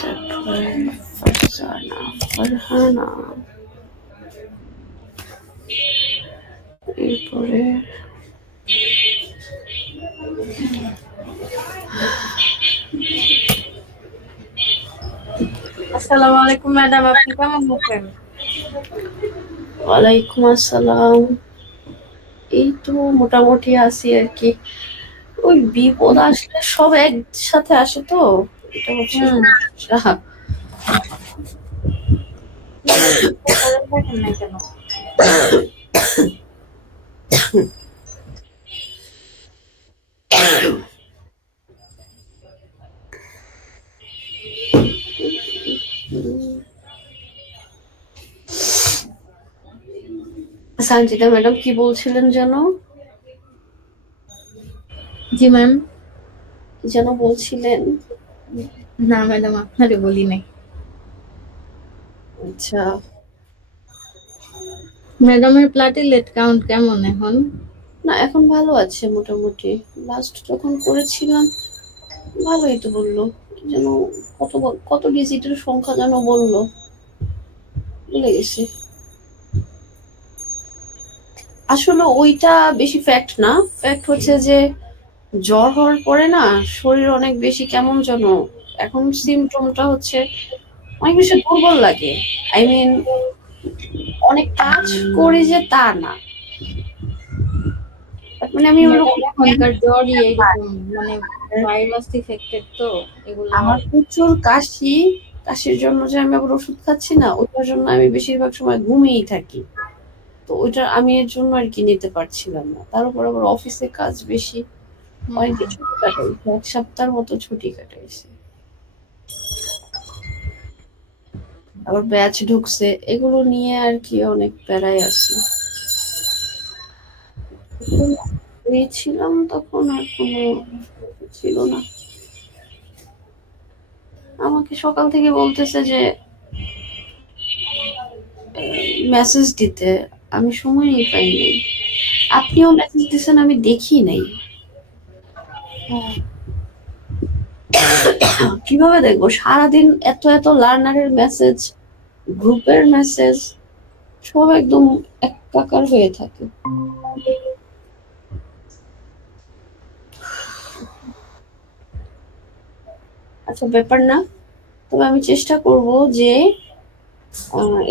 তারপরে ফারজানা, ফারহানা, এরপরে আসসালামু আলাইকুম ম্যাডাম, আপনি কেমন আছেন? ওয়ালাইকুম আসসালাম। এই তো মোটামুটি আছি আর কি। ওই বিপদ আসলে সব একসাথে আসে তো, এটা হচ্ছে হুম। সমস্যা। কি চিন্তা করেন থাকেন না কেন? সানজিদা ম্যাডাম কি বলছিলেন যেন? জি ম্যাম। কি যেন বলছিলেন? না ম্যাডাম, আপনারে বলি নাই। আচ্ছা, ম্যাডামের প্লাটিলেট কাউন্ট কেমন এখন? না এখন ভালো আছে মোটামুটি। লাস্ট যখন করেছিলাম ভালোই তো বললো। কি যেন কত ডিজিটের সংখ্যা যেন বললো, ভুলে গেছি। আসলে ওইটা বেশি ফ্যাক্ট না, ফ্যাক্ট হচ্ছে যে জ্বর হওয়ার পরে না শরীর অনেক বেশি কেমন যেন, এখন সিমটমটা হচ্ছে অনেক বেশি দুর্বল লাগে। আই মিন অনেক কাজ করি যে তা না, মানে আমি ম্যাডাম ওরকম এখনকার জ্বরই এইরকম, মানে ভাইরাস ইফেক্টেড তো এগুলা। আমার প্রচুর কাশি, কাশির জন্য যে আমি আবার ওষুধ খাচ্ছি না, ওটার জন্য আমি বেশিরভাগ সময় ঘুমিয়েই থাকি। তো ওইটা আমি এর জন্য আর কি নিতে পারছিলাম না। তার উপর আবার অফিসে কাজ বেশি, হুম। অনেকদিন ছুটি কাটাইছি, 1 সপ্তাহের মতো ছুটি কাটাইছি। আবার ব্যাচ ঢুকছে, এগুলো নিয়ে আর কি অনেক প্যারায় আছি। ছিলাম তখন আর কোনো ছিল না। আমাকে সকাল থেকে বলতেছে যে মেসেজ দিতে, আমি সময়ই পাই নাই। আপনিও মেসেজ দিছেন, আমি দেখি নাই। হ্যাঁ। কিভাবে দেখবো সারাদিন এত এত লার্নারের মেসেজ, গ্রুপের মেসেজ, সব একদম একাকার হয়ে থাকে। আচ্ছা ব্যাপার না, তবে আমি চেষ্টা করব যে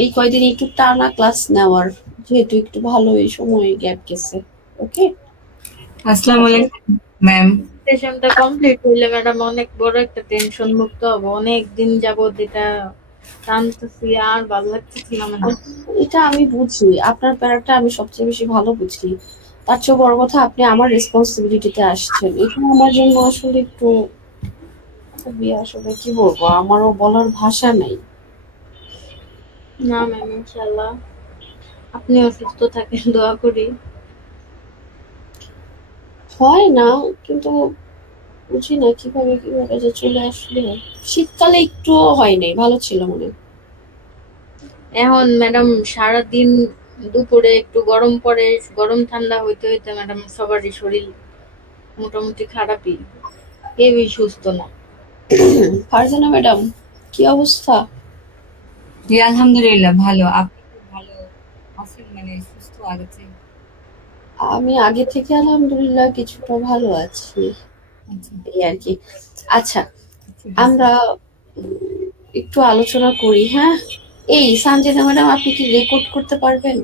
এই কয়দিন একটু টানা ক্লাস নেওয়ার, যেহেতু একটু ভালোই সময় গ্যাপ গেছে। ওকে। আসসালামু আলাইকুম ম্যাম। সেশনটা কমপ্লিট হইলে ম্যাডাম অনেক বড় একটা টেনশন মুক্ত হবো। অনেক দিন যাবত এটা টানতেছি, আর ভালো লাগতেছি না ম্যাডাম। এটা আমি বুঝি, আপনার প্যারাটা আমি সবচেয়ে বেশি ভালো বুঝি। তার চেয়ে বড় কথা আপনি আমার রেসপন্সিবিলিটিতে আসছেন, এটা আমার জন্য আসলে একটু খুবই, আসলে কি বলবো, আমারও বলার ভাষা নেই। না ম্যাম, ইনশাল্লাহ আপনিও সুস্থ থাকেন, দোয়া করি। হয় না, কিন্তু বুঝি না কিভাবে কিভাবে যে চলে আসলো। শীতকালে একটুও হয় নাই, ভালো ছিল মনে হয়। এখন ম্যাডাম সারাদিন দুপুরে একটু গরম পড়ে, গরম ঠান্ডা হইতে হইতে ম্যাডাম সবারই শরীর মোটামুটি খারাপই, কেউই সুস্থ না। ফারজানা ম্যাডাম, কি অবস্থা? জি আলহামদুলিল্লাহ ভালো। আপনি খুব ভালো আছেন, মানে সুস্থ আছেন? আমি আগে থেকে আলহামদুলিল্লাহ কিছুটা ভালো আছি, আচ্ছা, এই আর কি। আচ্ছা, ঠিক আছে। আমরা একটু আলোচনা করি, হ্যাঁ? এই সানজিদা ম্যাডাম, আপনি কি রেকর্ড করতে পারবেন?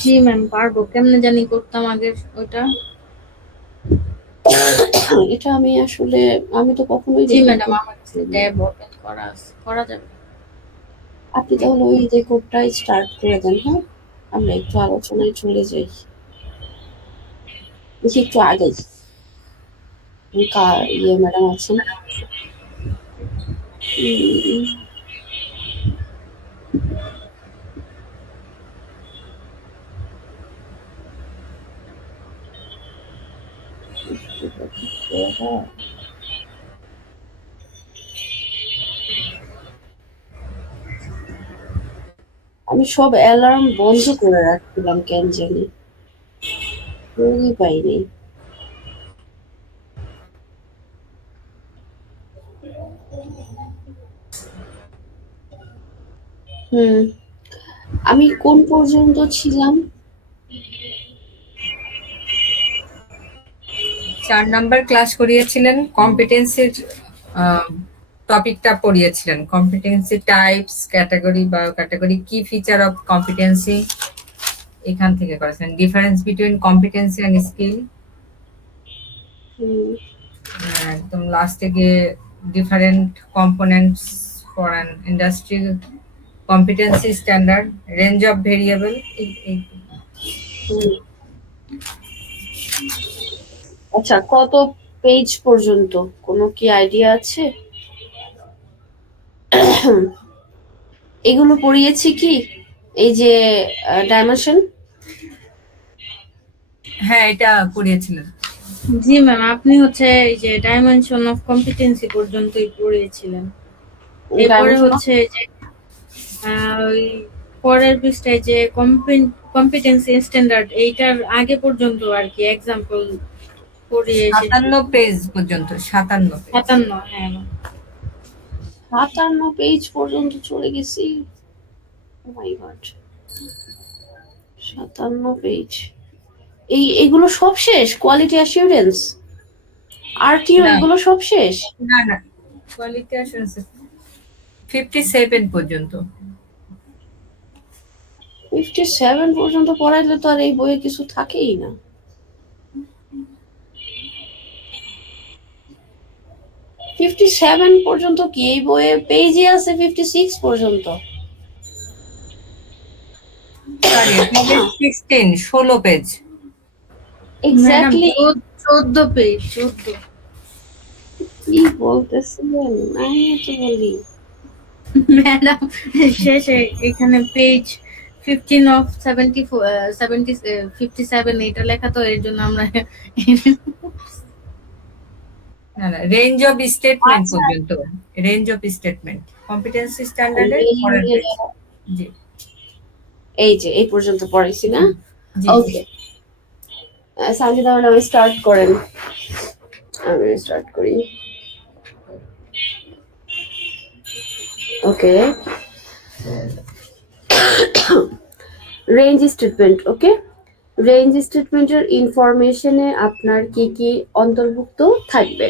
জি ম্যাম পারবো, কেমনে জানি করতাম আগে ওইটা। এটা আমি আসলে, আমি তো কখনোই জি রেকর্ড ম্যাডাম, করতে আমার কাছে পারিনি। ট্যাব ওপেন করা যাবে। আপনি তাহলে ওই রেকর্ডটাই স্টার্ট করে দেন, হ্যাঁ? আমরা একটু আলোচনায় চলে যাই, দেখি একটু আগে ইয়ে ম্যাডাম আছেন। উম, আমি সব অ্যালার্ম বন্ধ করে রাখছিলাম কেন জানি, টেরই পাইনি। হুম, আমি কোন পর্যন্ত ছিলাম? 4 নাম্বার ক্লাস করিয়েছিলেন, কম্পিটেন্সির টপিকটা পড়িয়েছিলেন। কম্পিটেন্সি টাইপস, ক্যাটাগরি বা ক্যাটাগরি কি ফিচার অফ কম্পিটেন্সি এখান থেকে করেছেন। Difference between competency and skill, হুম, একদম লাস্টে গিয়ে different components for an industry, competency standard, range of variable. হুম। আচ্ছা, কত পেজ পর্যন্ত কোনো কি আইডিয়া আছে? এগুলো পড়িয়েছি কি? এই যে ডাইমেনশন। হ্যাঁ, এটা পড়িয়েছিলেন। জি ম্যাম, আপনি হচ্ছে এই যে ডাইমেনশন অফ কম্পিটেন্সি পর্যন্তই পড়িয়েছিলেন। এরপরে ডাইমেনশন হচ্ছে যে ওই পরের পৃষ্ঠায় যে কম্পিটেন্সি স্ট্যান্ডার্ড এইটার আগে পর্যন্ত আর কি এক্সাম্পল পড়িয়ে এসেছি। 57 পেজ পর্যন্ত, 57 পেজ। 57, হ্যাঁ ম্যাম। 57 পেজ পর্যন্ত চলে গেছি। ও মাই গড, 57 পেজ। এগুলো সব শেষ? কোয়ালিটি অ্যাসিউরেন্স, আরটিও না এগুলো সব শেষ? না না, কোয়ালিটি অ্যাসুরেন্স 57 পর্যন্ত। 57 পর্যন্ত পড়াইলে তো আর এই বইয়ে কিছু থাকেই না। ফিফটি সেভেন পর্যন্ত কি এই বইয়ে পেজই আছে 56 পর্যন্ত? Sorry, 16 page. Exactly 14 page, 14। কি বলতেছিলেন? আমি তো বলি ম্যাডাম শেষে এখানে পেজ 15 অফ 57 এটা লেখা, তো এর জন্য আমরা না না, রেঞ্জ অফ স্টেটমেন্ট আচ্ছা, পর্যন্ত। রেঞ্জ অফ স্টেটমেন্ট কম্পিটেন্সি স্ট্যান্ডার্ডের পরের পেজ। জি এই যে এই পর্যন্ত পড়াইছি না? জি জি। ওকে, সানজিদা ম্যাডাম স্টার্ট করেন। আমি স্টার্ট করি। ওকে, রেঞ্জ স্টেটমেন্ট। ওকে, রেঞ্জ স্টেটমেন্টের ইনফরমেশনে আপনার কি কি অন্তর্ভুক্ত থাকবে?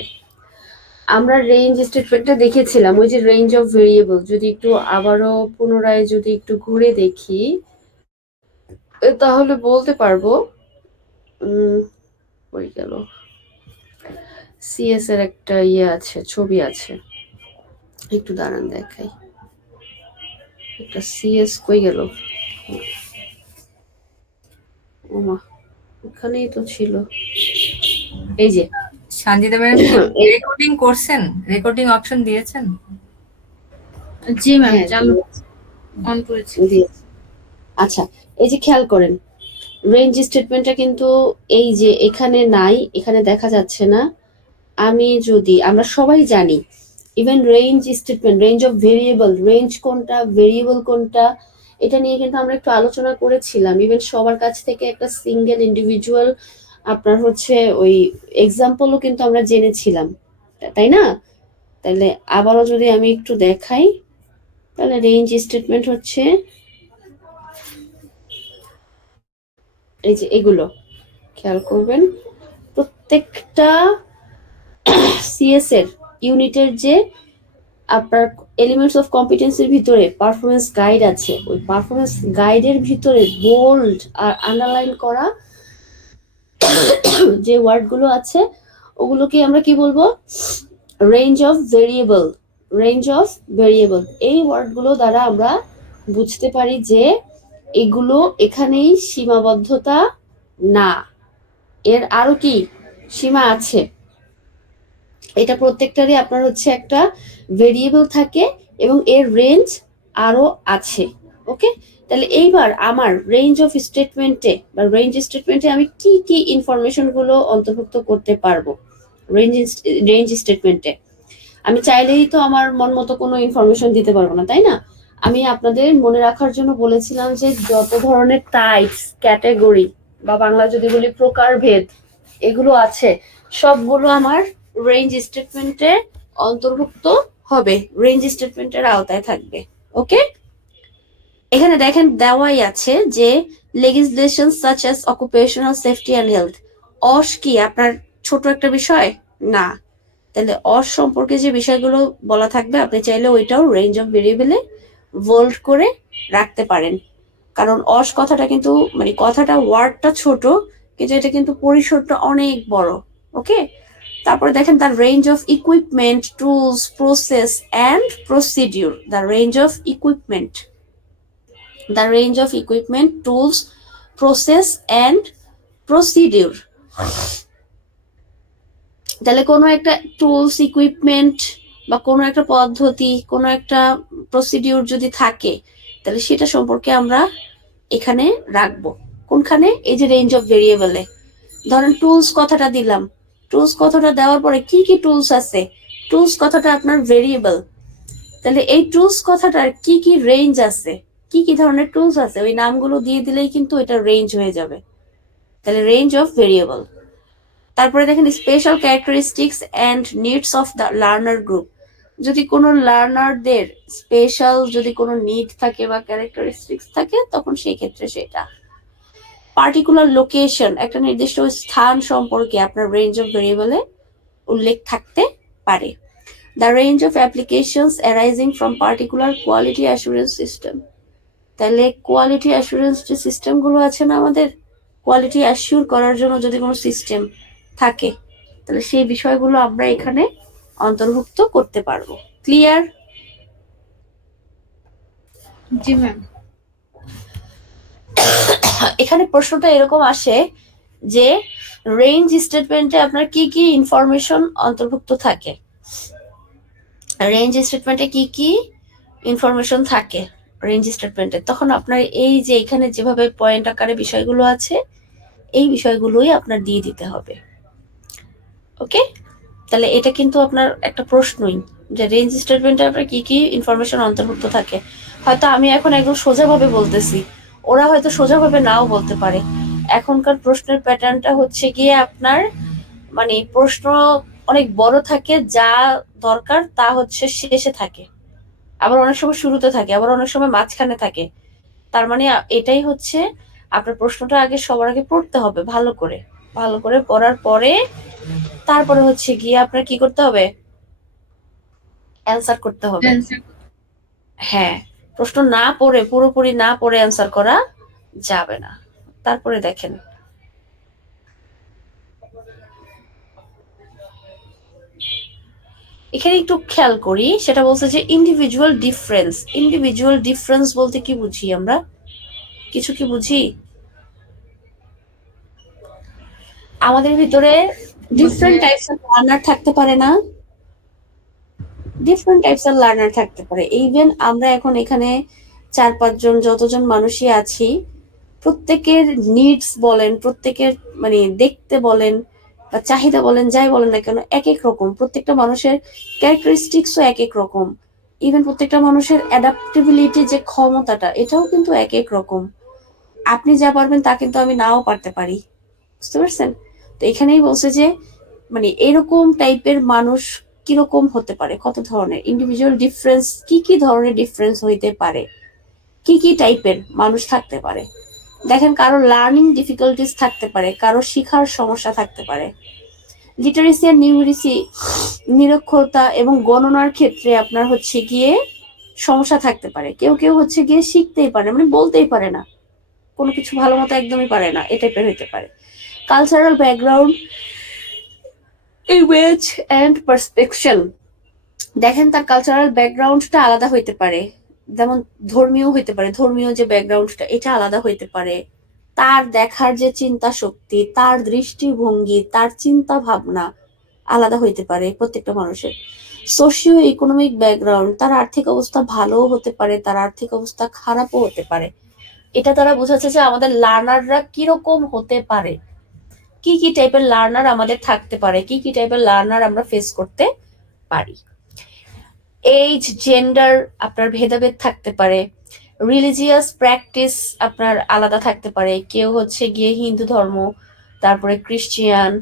আমরা রেঞ্জ স্টেটমেন্টটা দেখেছিলাম, ওই যে রেঞ্জ অফ ভেরিয়েবল। যদি একটু আবারও পুনরায় যদি একটু ঘুরে দেখি তাহলে বলতে পারবো। কই গেল? সিএস এর একটা ইয়ে আছে, ছবি আছে, একটু দাঁড়ান দেখাই। একটা সিএস কই গেল? ওমা, ওখানেই তো ছিল। এই যে সঞ্জিতা ম্যাডাম রেকর্ডিং করছেন? রেকর্ডিং অপশন দিয়েছেন? জি ম্যাম, হ্যাঁ চালু অন করেছি। দিয়েছি। আচ্ছা, এই যে খেয়াল করেন, রেঞ্জ স্টেটমেন্টটা কিন্তু এই যে এখানে নাই, এখানে দেখা যাচ্ছে না। আমি যদি, আমরা সবাই জানি even range statement, range of variable, range কোনটা, ভেরিয়েবল কোনটা, এটা নিয়ে কিন্তু আমরা একটু আলোচনা করেছিলাম। ইভেন সবার কাছ থেকে একটা সিঙ্গেল ইন্ডিভিজুয়াল আপনার হচ্ছে ওই এক্সাম্পলও কিন্তু আমরা জেনেছিলাম, তাই না? তাহলে আবারও যদি আমি একটু দেখাই, তাহলে রেঞ্জ স্টেটমেন্ট হচ্ছে এই যে এগুলো, খেয়াল করবেন প্রত্যেকটা সিএস এর ইউনিটের যে আপনার এলিমেন্টস অফ কম্পিটেন্সির ভিতরে পারফরমেন্স গাইড আছে, ওই পারফরমেন্স গাইডের ভিতরে বোল্ড আর আন্ডারলাইন করা যে ওয়ার্ডগুলো আছে ওগুলোকে আমরা কি বলবো? Range of variable. Range of variable, এই ওয়ার্ডগুলো দ্বারা আমরা বুঝতে পারি যে এগুলো এখানেই সীমাবদ্ধতা না, এর আরো কি সীমা আছে। এটা প্রত্যেকটারই আপনার হচ্ছে একটা ভেরিয়েবল থাকে এবং এর রেঞ্জ আরো আছে। ওকে, তাহলে এইবার আমার রেঞ্জ অফ স্টেটমেন্টে বা রেঞ্জ স্টেটমেন্টে আমি কি কি ইনফরমেশন গুলো অন্তর্ভুক্ত করতে পারবো? রেঞ্জ রেঞ্জ স্টেটমেন্টে আমি চাইলেই তো আমার মন মতো কোনো ইনফরমেশন দিতে পারবো না, তাই না? আমি আপনাদের মনে রাখার জন্য বলেছিলাম যে যত ধরনের টাইপস, ক্যাটাগরি বা বাংলা যদি বলি প্রকারভেদ এগুলো আছে, সবগুলো আমার রেঞ্জ স্টেটমেন্টে অন্তর্ভুক্ত হবে, রেঞ্জ স্টেটমেন্টের আওতায় থাকবে। ওকে, এখানে দেখেন দেওয়াই আছে যে legislation such as occupational safety and health. অস কি আপনার ছোট একটা বিষয় না, তাহলে অস সম্পর্কে যে বিষয়গুলো বলা থাকবে আপনি চাইলে ওইটাও রেঞ্জ অফ ভেরিয়েবলে ভোল্ড করে রাখতে পারেন, কারণ অস কথাটা কিন্তু মানে কথাটা ওয়ার্ডটা ছোট কিন্তু এটা কিন্তু পরিসরটা অনেক বড়। ওকে, তারপরে দেখেন the range of equipment, tools, process and procedure. The range of equipment, the range of equipment, tools, process and procedure। তাহলে কোনো একটা টুলস, ইকুইপমেন্ট বা কোনো একটা পদ্ধতি, কোনো একটা প্রসিডিউর যদি থাকে তাহলে সেটা সম্পর্কে আমরা এখানে রাখবো। কোনখানে? এই যে রেঞ্জ অফ ভেরিয়েবলে। ধরেন টুলস কথাটা দিলাম, টুলস কথাটা দেওয়ার পরে কি কি টুলস আছে? টুলস কথাটা আপনার ভেরিয়েবল, তাহলে এই টুলস কথাটার কি কি রেঞ্জ আছে, কি কি ধরনের টুলস আছে, ওই নামগুলো দিয়ে দিলেই কিন্তু এটা রেঞ্জ হয়ে যাবে। তাহলে রেঞ্জ অফ ভেরিয়েবল। তারপরে দেখেন special characteristics and needs of the learner group. যদি কোনো লার্নারদের স্পেশাল যদি কোনো নিড থাকে বা ক্যারেক্টারিস্টিক্স থাকে তখন সেই ক্ষেত্রে সেটা। পার্টিকুলার লোকেশন, একটা নির্দিষ্ট স্থান সম্পর্কে আপনার রেঞ্জ অফ ভেরিয়েবলে উল্লেখ থাকতে পারে। The range of applications arising from particular quality assurance system। তাহলে কোয়ালিটি অ্যাসুরেন্স যে সিস্টেমগুলো আছে না আমাদের, কোয়ালিটি অ্যাসিওর করার জন্য যদি কোনো সিস্টেম থাকে তাহলে সেই বিষয়গুলো আমরা এখানে অন্তর্ভুক্ত করতে পারবো। ক্লিয়ার? জি ম্যাম। এখানে প্রশ্নটা এরকম আসে যে রেঞ্জ স্টেটমেন্টে আপনার কি কি ইনফরমেশন অন্তর্ভুক্ত থাকে, রেঞ্জ স্টেটমেন্টে কি কি ইনফরমেশন থাকে রেঞ্জ স্টেটমেন্টে, তখন আপনার এই যে এখানে যেভাবে পয়েন্ট আকারে বিষয়গুলো আছে এই বিষয়গুলোই আপনার দিয়ে দিতে হবে। ওকে, তাহলে এটা কিন্তু আপনার একটা প্রশ্নই যে রেঞ্জ স্টেটমেন্টে আপনার কি কি ইনফরমেশন অন্তর্ভুক্ত থাকে। হয়তো আমি এখন একদম সোজাভাবে বলতেছি, ওরা হয়তো সোজাভাবে নাও বলতে পারে। এখনকার প্রশ্নের প্যাটার্নটা হচ্ছে গিয়ে আপনার মানে প্রশ্ন অনেক বড় থাকে, যা দরকার তা হচ্ছে শেষে থাকে, আবার অনেক সময় শুরুতে থাকে, আবার অনেক সময় মাঝখানে থাকে। তার মানে এটাই হচ্ছে আপনার প্রশ্নটা আগে সবার আগে পড়তে হবে ভালো করে, ভালো করে পড়ার পরে তারপরে হচ্ছে গিয়ে আপনার কি করতে হবে? অ্যান্সার করতে হবে। হ্যাঁ, প্রশ্ন না পড়ে পুরোপুরি না পড়ে অ্যান্সার করা যাবে না। তারপরে দেখেন এখানে একটু খেয়াল করি, সেটা বলছে যে ইন্ডিভিজুয়াল ডিফারেন্স। ইন্ডিভিজুয়াল ডিফারেন্স বলতে কি বুঝি আমরা? কিছু কি বুঝি? আমাদের ভিতরে ডিফারেন্ট টাইপস অফ লার্নার থাকতে পারে না? ডিফারেন্ট টাইপস অফ লার্নার থাকতে পারে। ইভেন আমরা এখন এখানে 4-5 জন যতজন মানুষই আছি প্রত্যেকের নিডস বলেন, প্রত্যেকের মানে দেখতে বলেন বা চাহিদা বলেন, যাই বলেন না কেন এক এক রকম। প্রত্যেকটা মানুষের ক্যারেক্টারিস্টিক্সও এক এক রকম। ইভেন প্রত্যেকটা মানুষের অ্যাডাপ্টেবিলিটি যে ক্ষমতাটা এটাও কিন্তু এক এক রকম। আপনি যা পারবেন তা কিন্তু আমি নাও পারতে পারি, বুঝতে পারছেন? তো এখানেই বলছে যে মানে এরকম টাইপের মানুষ কিরকম হতে পারে, কত ধরনের ইন্ডিভিজুয়াল ডিফারেন্স, কি কি ধরনের ডিফারেন্স হইতে পারে, কি কি টাইপের মানুষ থাকতে পারে। দেখেন কারো লার্নিং ডিফিকাল্টিস থাকতে পারে, কারো শিখার সমস্যা থাকতে পারে, লিটারেসি আর নিউমেরিসি নিরক্ষরতা এবং গণনার ক্ষেত্রে আপনার হচ্ছে গিয়ে সমস্যা থাকতে পারে। কেউ কেউ হচ্ছে গিয়ে শিখতেই পারে মানে বলতেই পারে না, কোনো কিছু ভালো মতো একদমই পারে না, এ টাইপের হইতে পারে। Cultural background, image and perception. দেখেন তার কালচারাল ব্যাকগ্রাউন্ডটা আলাদা হইতে পারে, যেমন ধর্মীয় হইতে পারে, ধর্মীয় যে ব্যাকগ্রাউন্ডটা এটা আলাদা হইতে পারে। তার দেখার যে চিন্তা শক্তি, তার দৃষ্টিভঙ্গি, তার চিন্তা ভাবনা আলাদা হইতে পারে প্রত্যেকটা মানুষের। সোশিও ইকোনমিক ব্যাকগ্রাউন্ড, তার আর্থিক অবস্থা ভালোও হতে পারে, তার আর্থিক অবস্থা খারাপও হতে পারে। এটা তারা বোঝাচ্ছে যে আমাদের লার্নাররা কিরকম হতে পারে, কি কি টাইপের লার্নার আমাদের থাকতে পারে, কি কি টাইপের লার্নার আমরা ফেস করতে পারি। এইজ, জেন্ডার আপনার ভেদাভেদ থাকতে পারে। রিলিজিয়াস প্র্যাকটিস আপনার আলাদা থাকতে পারে, কেউ হচ্ছে গিয়ে হিন্দু ধর্ম, তারপরে খ্রিস্টিয়ান,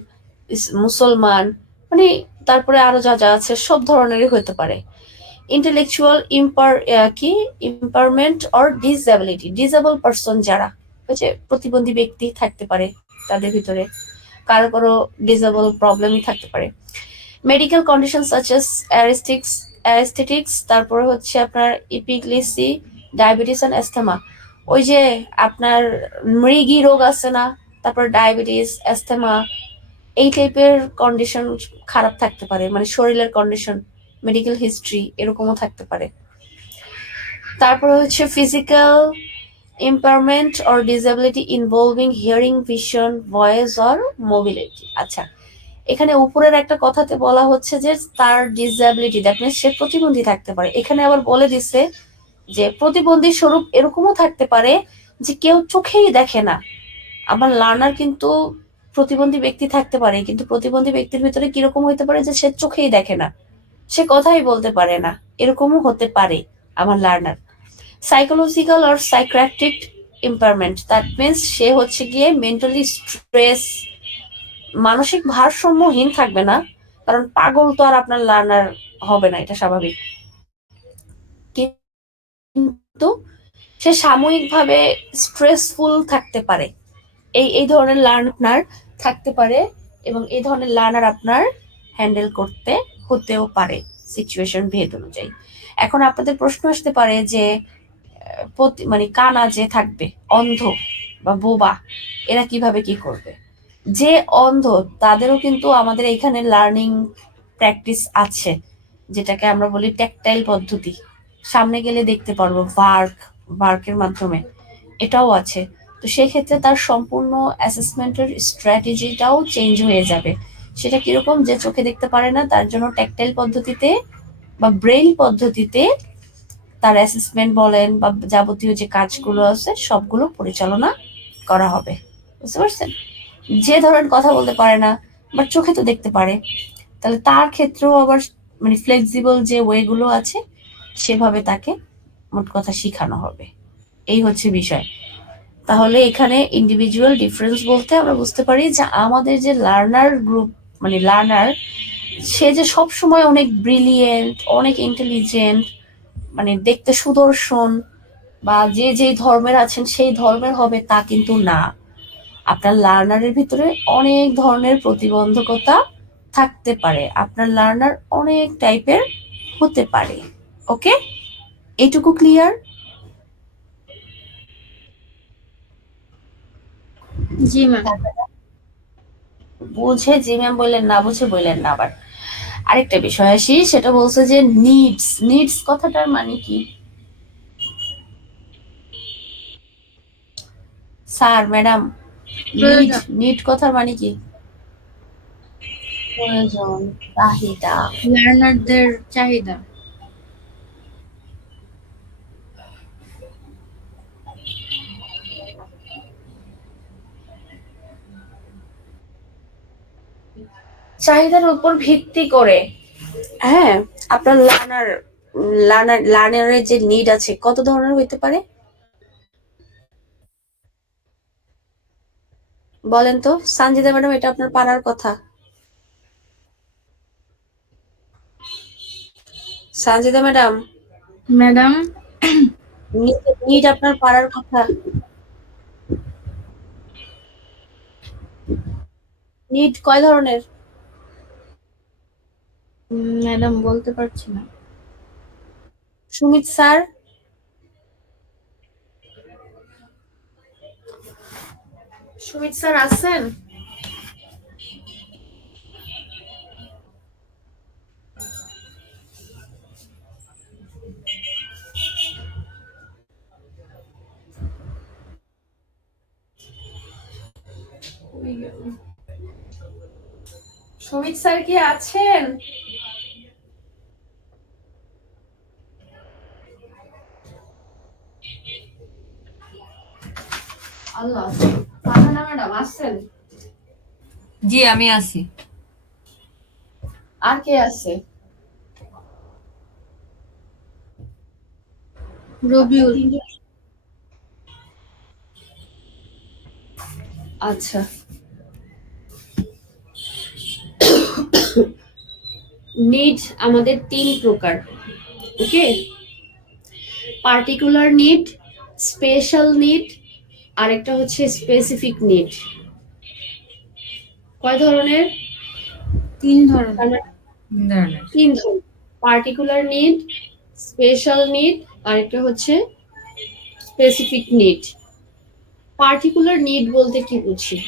মুসলমান, মানে তারপরে আরো যা যা আছে সব ধরনেরই হতে পারে। Intellectual impairment or disability, disable person যারা হচ্ছে প্রতিবন্ধী ব্যক্তি থাকতে পারে, তাদের ভিতরে কারো কারো ডিসেবল প্রবলেমই থাকতে পারে। Medical condition such as aesthetics, তারপরে হচ্ছে আপনার ইপিগ্লিসি, ডায়াবেটিস অ্যান্ড অ্যাস্থমা। ওই যে আপনার মৃগী রোগ আছে না, তারপর ডায়াবেটিস, অ্যাস্থমা, এই টাইপের কন্ডিশন খারাপ থাকতে পারে, মানে শরীরের কন্ডিশন, মেডিকেল হিস্ট্রি এরকমও থাকতে পারে। তারপরে হচ্ছে physical impairment or disability involving hearing, vision, voice or mobility। আচ্ছা, এখানে উপরের একটা কথাতে বলা হচ্ছে যে তার ডিসএবিলিটি, দ্যাট মিনস সে প্রতিবন্ধী থাকতে পারে। এখানে আবার বলে দিছে যে প্রতিবন্ধী স্বরূপ এরকমও থাকতে পারে যে কেউ চোখেই দেখে না। আমার লার্নার কিন্তু প্রতিবন্ধী ব্যক্তি থাকতে পারে, কিন্তু প্রতিবন্ধী ব্যক্তির ভিতরে কিরকম হইতে পারে যে সে চোখেই দেখে না, সে কথাই বলতে পারে না, এরকমও হতে পারে আমার লার্নার। সাইকোলজিক্যাল আর সাইকিয়াট্রিক ইম্পারমেন্ট, দ্যাট মিনস সে হচ্ছে গিয়ে মেন্টালি স্ট্রেস, মানসিক ভারসাম্যহীন থাকবে না, কারণ পাগল তো আর আপনার লার্নার হবে না, এটা স্বাভাবিক, কিন্তু সে সাময়িকভাবে স্ট্রেসফুল থাকতে পারে। এই ধরনের লার্নার থাকতে পারে, এবং এই ধরনের লার্নার আপনার হ্যান্ডেল করতে হতেও পারে সিচুয়েশন ভেদ অনুযায়ী। এখন আপনাদের প্রশ্ন আসতে পারে যে মানে কানা যে থাকবে, অন্ধ বা বোবা, এরা কিভাবে কি করবে? যে অন্ধ তাদেরও কিন্তু আমাদের এখানে লার্নিং প্র্যাকটিস আছে, যেটাকে আমরা বলি ট্যাকটাইল পদ্ধতি, সামনে গেলে দেখতে পারবো, ওয়ার্কের মাধ্যমে, এটাও আছে। তো সেক্ষেত্রে তার সম্পূর্ণ অ্যাসেসমেন্টের স্ট্র্যাটেজিটাও চেঞ্জ হয়ে যাবে। সেটা কিরকম, যে চোখে দেখতে পারে না তার জন্য ট্যাকটাইল পদ্ধতিতে বা ব্রেইল পদ্ধতিতে তার অ্যাসেসমেন্ট বলেন বা যাবতীয় যে কাজগুলো আছে সবগুলো পরিচালনা করা হবে। বুঝতে পারছেন? যে ধরেন কথা বলতে পারে না বাট চোখে তো দেখতে পারে, তাহলে তার ক্ষেত্রেও আবার মানে ফ্লেক্সিবল যে ওয়েগুলো আছে সেভাবে তাকে মোট কথা শেখানো হবে। এই হচ্ছে বিষয়। তাহলে এখানে ইন্ডিভিজুয়াল ডিফারেন্স বলতে আমরা বুঝতে পারি যে আমাদের যে লার্নার গ্রুপ, মানে লার্নার, সে যে সব সময় অনেক ব্রিলিয়েন্ট, অনেক ইন্টেলিজেন্ট, মানে দেখতে সুদর্শন, বা যে যেই ধর্মের আছেন সেই ধর্মের হবে তা কিন্তু না। আপনার লার্নারের ভিতরে অনেক ধরনের প্রতিবন্ধকতা থাকতে পারে, আপনার লার্নার অনেক টাইপের হতে পারে। ওকে, এইটুকু ক্লিয়ার? জি ম্যাম। বুঝে জি ম্যাম বললেন, না বুঝে বললেন না। আবার আরেকটা বিষয় আসি, সেটা বলছে যে নিডস, নিডস কথাটার মানে কি? স্যার, ম্যাডাম, নিড, প্রয়োজন, নিড কথার মানে কি? প্রয়োজন, চাহিদা। লার্নারদের চাহিদা। চাহিদার উপর ভিত্তি করে, হ্যাঁ, আপনার লার্নারের যে নিড আছে কত ধরনের হইতে পারে বলেন তো সঞ্জিদা ম্যাডাম, এটা আপনার পারার কথা। সঞ্জিদা ম্যাডাম, ম্যাডাম, নিড আপনার পারার কথা। নিড কয় ধরনের? ম্যাডাম বলতে পারছি না। সুমিত স্যার, সুমিত স্যার আছেন? সুমিত স্যার কি আছেন? আল্লাহ, ফারহানা ম্যাডাম আছেন? জি, আমি আছি। আর কে আছে? রবিউল। আচ্ছা, নিড আমাদের তিন প্রকার। ওকে, পার্টিকুলার নিড, স্পেশাল নিড, আরেকটা হচ্ছে স্পেসিফিক নিড। কয় ধরনের? 3 ধরনের। ধরনের। 3 ধরনের, পার্টিকুলার নিড, স্পেশাল নিড, আরেকটা হচ্ছে স্পেসিফিক নিড। পার্টিকুলার নিড বলতে কি বুঝি?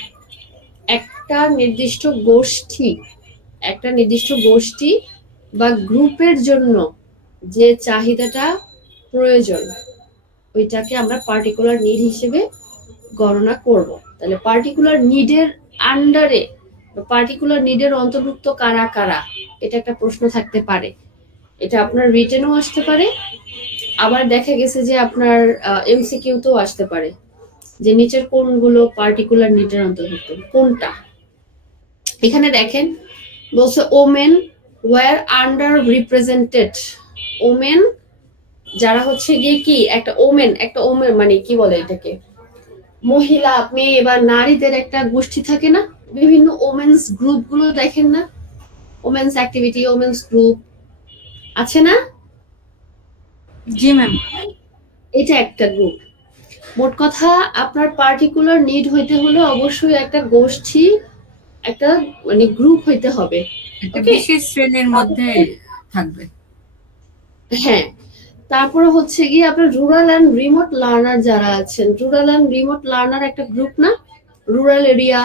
একটা নির্দিষ্ট গোষ্ঠী, একটা নির্দিষ্ট গোষ্ঠী বা গ্রুপের জন্য যে চাহিদাটা প্রয়োজন, ওইটাকে আমরা পার্টিকুলার নিড হিসেবে গণনা করব। তাহলে পার্টিকুলার নিডের আন্ডারে, পার্টিকুলার নিডের অন্তর্ভুক্ত কারা কারা, এটা একটা প্রশ্ন থাকতে পারে। এটা আপনার রিটেনও আসতে পারে, আবার দেখা গেছে যে আপনার এমসিকিউতেও আসতে পারে যে নিচের কোনগুলো পার্টিকুলার নিডের অন্তর্ভুক্ত, কোনটা। এখানে দেখেন বলছে women are underrepresented. Women যারা হচ্ছে গিয়ে কি একটা ওমেন, একটা ওমেন মানে কি বলে এটাকে, মহিলা মেয়ে বা নারীদের একটা গোষ্ঠী থাকে না, বিভিন্ন ওমেন্স গ্রুপ গুলো দেখেন না, ওমেন্স অ্যাক্টিভিটি, ওমেন্স গ্রুপ আছে না, জি ম্যাম। এটা একটা গ্রুপ। মোট কথা আপনার পার্টিকুলার নিড হইতে হলে অবশ্যই একটা গোষ্ঠী, একটা মানে গ্রুপ হইতে হবে। একটা ওকে, বিশেষ শ্রেণীর মধ্যে থাকবে। হ্যাঁ। তারপরে হচ্ছে গিয়ে আপনার রুরাল অ্যান্ড রিমোট লার্নার যারা আছেন, রুরাল অ্যান্ড রিমোট লার্নার একটা গ্রুপ না, রুরাল এরিয়া,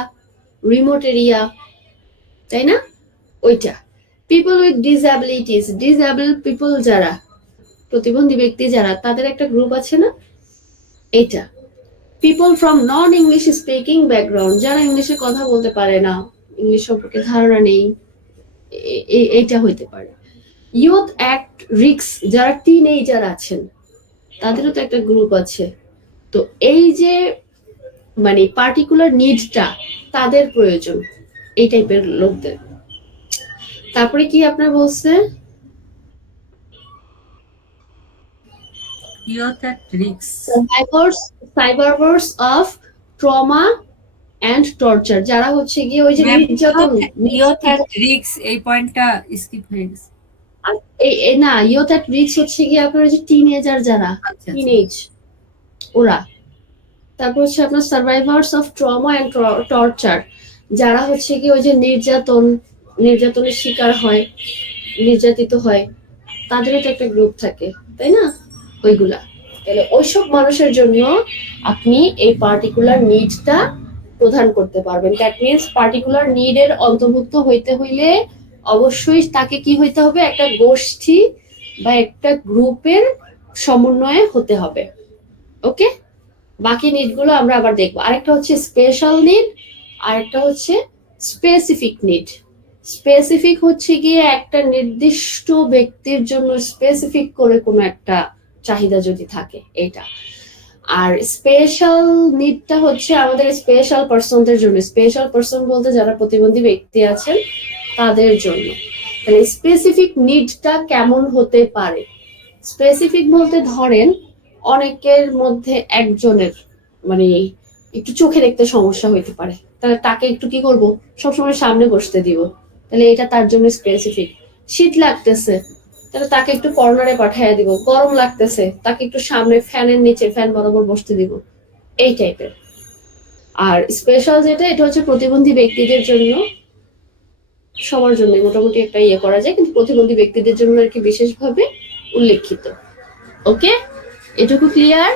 রিমোট এরিয়া, তাই না? ওইটা। পিপল উইথ ডিসএবিলিটিস, ডিসএবল পিপল যারা, প্রতিবন্ধী ব্যক্তি যারা, তাদের একটা গ্রুপ আছে না, এইটা। People from non English speaking background, যারা ইংলিশে কথা বলতে পারে না, ইংলিশ সম্পর্কে ধারণা নেই, এইটা হইতে পারে। ইউথ অ্যাক্ট রিক্স, যারা টিনেজার আছেন, তাদেরও তো একটা গ্রুপ আছে। তো এই যে মানে পার্টিকুলার নিডটা তাদের প্রয়োজন, এই টাইপের লোকদের। তারপরে কি আপনার বলছে, youth at risk, survivors of trauma and torture, যারা হচ্ছে গিয়ে ওই যে নির্যাতন, ইয়থ অ্যাট রিস্ক, এই পয়েন্টটা স্কিপ হয়ে গেছে। না, ইয়থ অ্যাট রিস্ক হচ্ছে গিয়ে আপনার ওই যে টিনেজার যারা, টিনেজ ওরা। তারপর হচ্ছে আপনার survivors of trauma and torture, যারা হচ্ছে কি ওই যে নির্যাতনের শিকার হয়, নির্যাতিত হয়, তাদেরও তো একটা গ্রুপ থাকে, তাই না? ওইগুলা। তাহলে ওইসব মানুষের জন্য আপনি এই পার্টিকুলার নিডটা প্রদান করতে পারবেন। দ্যাট মিনস পার্টিকুলার নিডের অন্তর্ভুক্ত হইতে হইলে অবশ্যই তাকে কি হইতে হবে, একটা গোষ্ঠী বা একটা গ্রুপের সমন্বয়ে হতে হবে। ওকে, বাকি নিডগুলো আমরা আবার দেখবো। আরেকটা হচ্ছে স্পেশাল নিড, আরেকটা হচ্ছে স্পেসিফিক নিড। স্পেসিফিক হচ্ছে গিয়ে একটা নির্দিষ্ট ব্যক্তির জন্য স্পেসিফিক করে কোনো একটা চাহিদা যদি থাকে, এটা। আর স্পেশাল নিডটা হচ্ছে আমাদের স্পেশাল পার্সনদের জন্য, স্পেশাল পার্সন বলতে যারা প্রতিবন্ধী ব্যক্তি আছেন তাদের জন্য। তাহলে স্পেসিফিক নিডটা কেমন হতে পারে? স্পেসিফিক বলতে ধরেন অনেকের মধ্যে একজনের মানে একটু চোখে দেখতে সমস্যা হইতে পারে, তাহলে তাকে একটু কি করব, সবসময় সামনে বসতে দিব, তাহলে এটা তার জন্য স্পেসিফিক। শীত লাগতেছে, তাহলে তাকে একটু কর্নারে পাঠিয়ে দিব। গরম লাগতেছে, তাকে একটু সামনে ফ্যানের নিচে ফ্যান বরাবর বসতে দিব, এই টাইপের। আর স্পেশাল যেটা, এটা হচ্ছে প্রতিবন্ধী ব্যক্তিদের জন্য, সবার জন্য মোটামুটি একটা ইয়ে করা যায়, কিন্তু প্রতিবন্ধী ব্যক্তিদের জন্য আর কি বিশেষভাবে উল্লেখিত। ওকে, এটুকু ক্লিয়ার?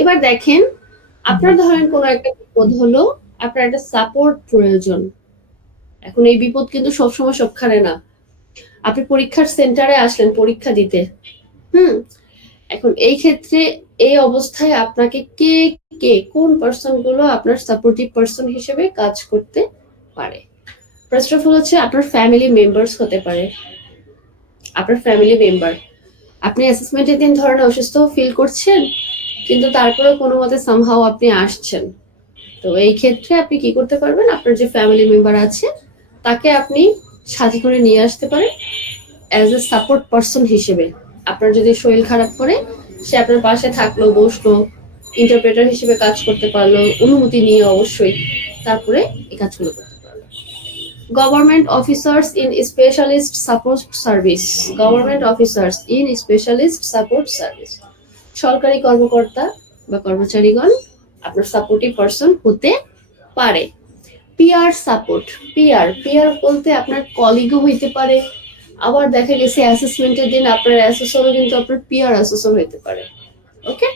এবার দেখেন, আপনার ধরেন কোনো একটা বিপদ হলো, আপনার একটা সাপোর্ট প্রয়োজন। এখন এই বিপদ কিন্তু সবসময় সবখানে না। আপনি পরীক্ষার সেন্টারে আসলেন পরীক্ষা দিতে, এখন এই ক্ষেত্রে এই অবস্থায় আপনাকে কে কে কোন পার্সন গুলো আপনার সাপোর্টিভ পার্সন হিসেবে কাজ করতে পারে? ফার্স্ট অফ অল হচ্ছে আপনার ফ্যামিলি মেম্বার্স হতে পারে। আপনার ফ্যামিলি মেম্বার, আপনি অ্যাসেসমেন্টের দিন ধরেন অসুস্থ ফিল করছেন, কিন্তু তারপরে কোনো মতে সামহাও আপনি আসছেন, তো এই ক্ষেত্রে আপনি কি করতে পারবেন, আপনার যে ফ্যামিলি মেম্বার আছে তাকে আপনি সাথে করে নিয়ে আসতে পারেন অ্যাজ এ সাপোর্ট পার্সন হিসেবে। আপনার যদি শরীর খারাপ করে, সে আপনার পাশে থাকলো, বসলো, ইন্টারপ্রেটার হিসেবে কাজ করতে পারলো, অনুমতি নিয়ে অবশ্যই, তারপরে এই কাজগুলো করতে পারলো। Government officers in specialist support service, government officers in specialist support service, সরকারি কর্মকর্তা বা কর্মচারীগণ আপনার সাপোর্টিভ পারসন হতে পারে। পিয়ার সাপোর্ট, পিয়ার পিয়ার বলতে আপনার কলিগও হইতে পারে, আবার দেখা গেছে অ্যাসেসমেন্টের দিন আপনার অ্যাসেসরও কিন্তু আপনার পিয়ার অ্যাসেসর হইতে পারে। ওকে,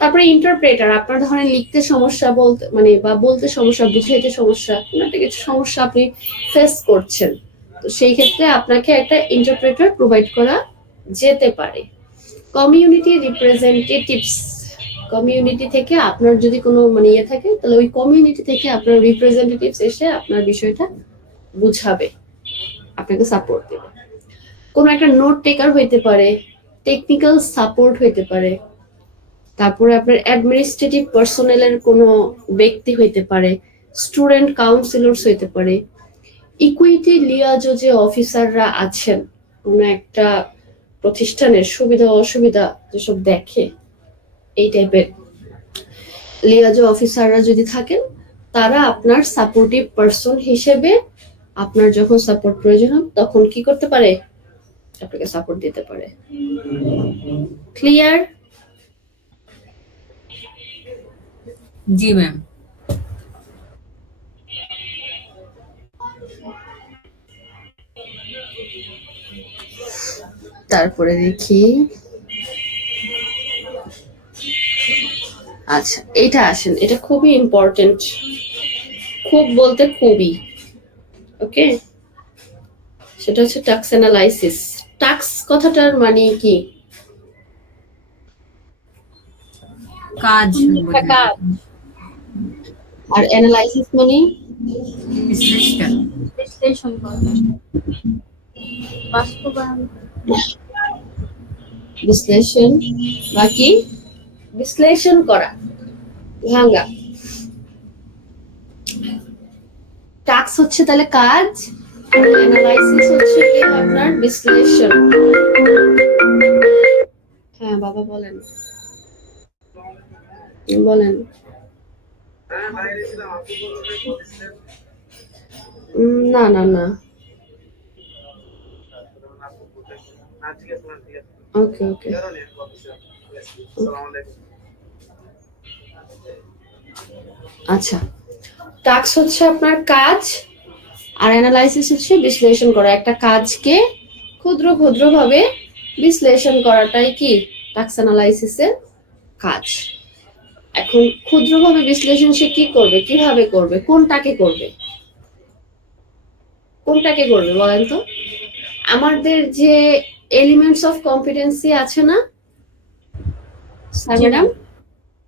তারপরে ইন্টারপ্রেটার, আপনার ধরেন লিখতে সমস্যা বলতে মানে বা বলতে সমস্যা, বুঝাইতে সমস্যা, কোনো একটা কিছু সমস্যা আপনি ফেস করছেন, তো সেই ক্ষেত্রে আপনাকে একটা ইন্টারপ্রেটার প্রোভাইড করা যেতে পারে। কমিউনিটি রিপ্রেজেন্টেটিভস, কমিউনিটি থেকে আপনার যদি কোনো মানে ইয়ে থাকে, তাহলে ওই কমিউনিটি থেকে আপনার রিপ্রেজেন্টেটিভস এসে আপনার বিষয়টা বুঝাবে, আপনাকে সাপোর্ট দেবে। কোনো একটা নোট টেকার হইতে পারে, টেকনিক্যাল সাপোর্ট হইতে পারে, তারপরে আপনার অ্যাডমিনিস্ট্রেটিভ পার্সোনেলের কোনো ব্যক্তি হইতে পারে, স্টুডেন্ট কাউন্সিলর্স হইতে পারে, ইকুইটি লিয়াজো যে অফিসাররা আছেন কোনো একটা প্রতিষ্ঠানের সুবিধা অসুবিধা যেসব দেখে, এই টাইপের লিয়াজো অফিসাররা যদি থাকেন, তারা আপনার সাপোর্টিভ পারসন হিসেবে আপনার যখন সাপোর্ট প্রয়োজন হবে তখন কি করতে পারে, আপনাকে সাপোর্ট দিতে পারে। ক্লিয়ার? জি ম্যাম। তারপরে দেখি, আচ্ছা এটা আসেন, এটা খুবই ইম্পর্টেন্ট, খুব বলতে খুবই। ওকে, সেটা হচ্ছে টাস্ক অ্যানালাইসিস। টাস্ক কথাটার মানে কি? কাজ একটা কাজ। আর অ্যানালাইসিস মানে বিশ্লেষণ। বিশ্লেষণ করা, বাস্তবায়ন করা। বিশ্লেষণ বা কি? বিশ্লেষণ করা, ভাঙা। টাস্ক হচ্ছে তাহলে কাজ, অ্যানালাইসিস হচ্ছে কি আপনার বিশ্লেষণ। হ্যাঁ বাবা বলেন, বলেন। না না না, ওকে ওকে। আচ্ছা, টাস্ক হচ্ছে আপনার কাজ, আর অ্যানালাইসিস হচ্ছে বিশ্লেষণ করা। একটা কাজকে ক্ষুদ্র ক্ষুদ্র ভাবে বিশ্লেষণ করাটাই কি টাস্ক অ্যানালাইসিসের কাজ। এখন ক্ষুদ্রভাবে বিশ্লেষণ সে কি করবে, কিভাবে করবে, কোনটাকে করবে, কোনটাকে করবে বলেন তো? আমাদের যে এলিমেন্টস অফ কম্পিটেন্সি আছে না স্যার ম্যাডাম,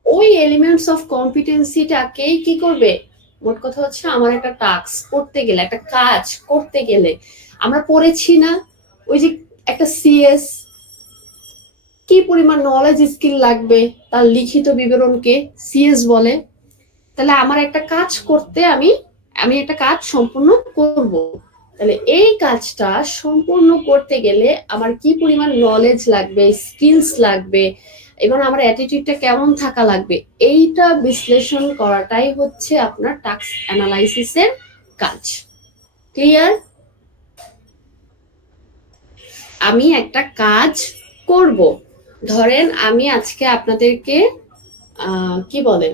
ওই এলিমেন্টস অফ কম্পিটেন্সিটাকেই কি করবে? মোট কথা হচ্ছে আমার একটা টাস্ক করতে গেলে, একটা কাজ করতে গেলে, আমরা পড়েছি না ওই যে একটা সিএস কি পরিমাণ নলেজ স্কিল লাগবে, তার লিখিত বিবরণকে সিএস বলে। তাহলে আমার একটা কাজ করতে আমি আমি একটা কাজ সম্পূর্ণ করব, তাহলে এই কাজটা সম্পূর্ণ করতে গেলে আমার কি পরিমাণ নলেজ লাগবে, স্কিলস লাগবে, এবং আমার অ্যাটিটিউডটা কেমন থাকা লাগবে, এইটা বিশ্লেষণ করাটাই হচ্ছে আপনার টাস্ক অ্যানালাইসিসের কাজ। ক্লিয়ার? আমি একটা কাজ করব, ধরেন আমি আজকে আপনাদেরকে কি বলে,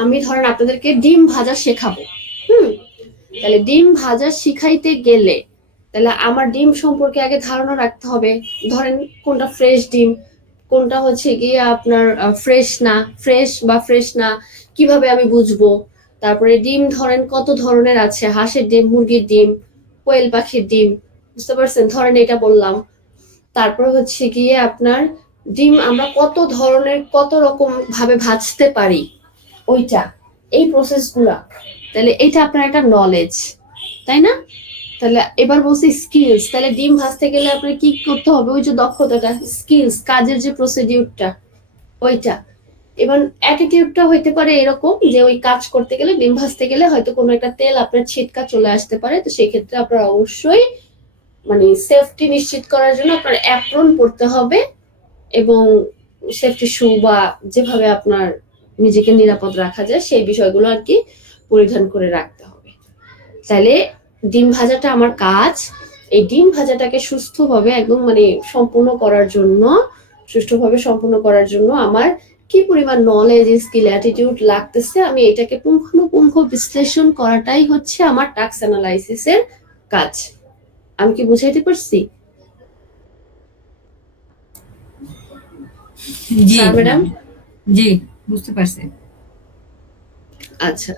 আমি ধরেন আপনাদেরকে ডিম ভাজা শেখাবো। তাহলে ডিম ভাজা শিখাইতে গেলে তাহলে আমার ডিম সম্পর্কে আগে ধারণা রাখতে হবে, ধরেন কোনটা ফ্রেশ ডিম, কোনটা হচ্ছে গিয়ে আপনার ফ্রেশ না, ফ্রেশ বা ফ্রেশ না কিভাবে আমি বুঝবো। তারপরে ডিম ধরেন কত ধরনের আছে, হাঁসের ডিম, মুরগির ডিম, কোয়েল পাখির ডিম, বুঝতে পারছেন, ধরেন এটা বললাম। তারপর হচ্ছে গিয়ে আপনার ডিম আমরা কত ধরনের কত রকম ভাবে ভাজতে পারি, ওইটা, এই প্রসেসগুলা, তাহলে এটা আপনার একটা নলেজ, তাই না? তাহলে এবার বলছি স্কিলস, তাহলে ডিম ভাজতে গেলে আপনার কি করতে হবে, ওই যে দক্ষতাটা, স্কিলস, কাজের যে প্রসিডিউরটা ওইটা। এবার অ্যাটিটিউডটা হইতে পারে এরকম যে ওই কাজ করতে গেলে, ডিম ভাজতে গেলে হয়তো কোনো একটা তেল আপনার ছিটকা চলে আসতে পারে, তো সেই ক্ষেত্রে আপনার অবশ্যই মানে সেফটি নিশ্চিত করার জন্য আপনার অ্যাপ্রন পড়তে হবে, এবং সেফটি শু বা যেভাবে আপনার নিজেকে নিরাপদ রাখা যায় সেই বিষয়গুলো আর কি পরিধান করে রাখতে হবে। তাহলে ডিম ভাজাটা আমার কাজ। এই ডিম ভাজাটাকে সুস্থভাবে একদম মানে সম্পূর্ণ করার জন্য, সুষ্ঠুভাবে সম্পূর্ণ করার জন্য আমার কি পরিমাণ নলেজ, স্কিল, অ্যাটিটিউড লাগতেছে, আমি এটাকে পুঙ্খানুপুঙ্খ বিশ্লেষণ করাটাই হচ্ছে আমার টাস্ক অ্যানালাইসিসের কাজ। আমি কি বুঝাইতে পারছি? জি ম্যাডাম, জি বুঝতে পারছি। আচ্ছা,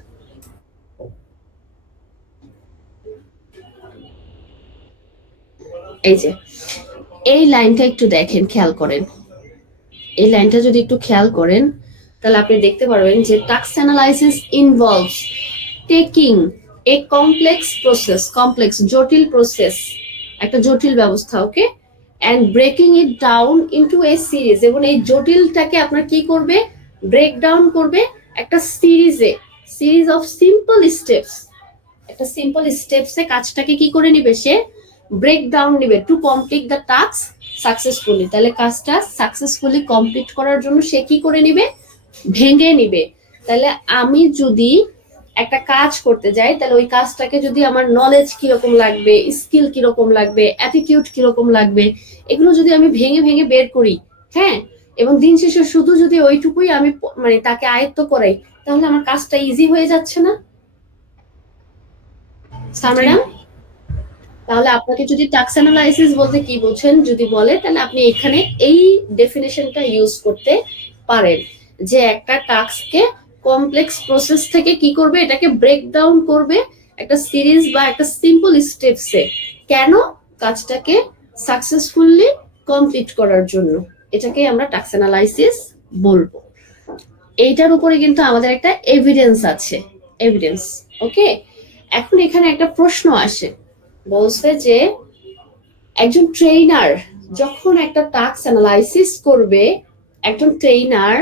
এই যে এই লাইনটা একটু দেখেন, খেয়াল করেন। এই লাইনটা যদি একটু খেয়াল করেন তাহলে আপনি দেখতে পারবেন যে task analysis involves taking a complex process, complex জটিল প্রসেস, একটা জটিল ব্যবস্থা, okay, and breaking it down into a series, এবং এই জটিলটাকে আপনার কি করবে, ব্রেক ডাউন করবে একটা সিরিজে, সিরিজ অফ সিম্পল স্টেপস, একটা সিম্পল স্টেপসে কাজটাকে কি করে নিবে, সে ব্রেক ডাউন নিবে to complete the task successfully. তাহলে কাজটা সাকসেসফুলি কমপ্লিট করার জন্য সে কি করে নিবে, ভেঙে নিবে। তাহলে আমি যদি একটা কাজ করতে যাই, তাহলে ওই কাজটাকে যদি আমার নলেজ কিরকম লাগবে, স্কিল কিরকম লাগবে, অ্যাটিটিউড কিরকম লাগবে, এগুলো যদি আমি ভেঙে ভেঙে বের করি, হ্যাঁ, এবং দিন শেষে শুধু যদি ওইটুকুই আমি মানে তাকে আয়ত্ত করাই, তাহলে আমার কাজটা ইজি হয়ে যাচ্ছে না ম্যাডাম? তাহলে আপনাকে যদি টাস্ক অ্যানালাইসিস বলতে কি বোঝেন যদি বলে, তাহলে আপনি এখানে এই ডেফিনেশনটা ইউজ করতে পারেন, যে একটা টাস্ককে কমপ্লেক্স প্রসেস থেকে কি করবে, এটাকে ব্রেক ডাউন করবে একটা সিরিজ বা একটা সিম্পল স্টেপসে, কেন, কাজটাকে সাকসেসফুলি কমপ্লিট করার জন্য। এটাকে আমরা টাস্ক অ্যানালাইসিস বলবো। এইটার উপরে কিন্তু আমাদের একটা এভিডেন্স আছে, এভিডেন্স, ওকে। এখন এখানে একটা প্রশ্ন আসে, বলছে যে একজন ট্রেনার যখন একটা টাস্ক অ্যানালাইসিস করবে, একজন ট্রেনার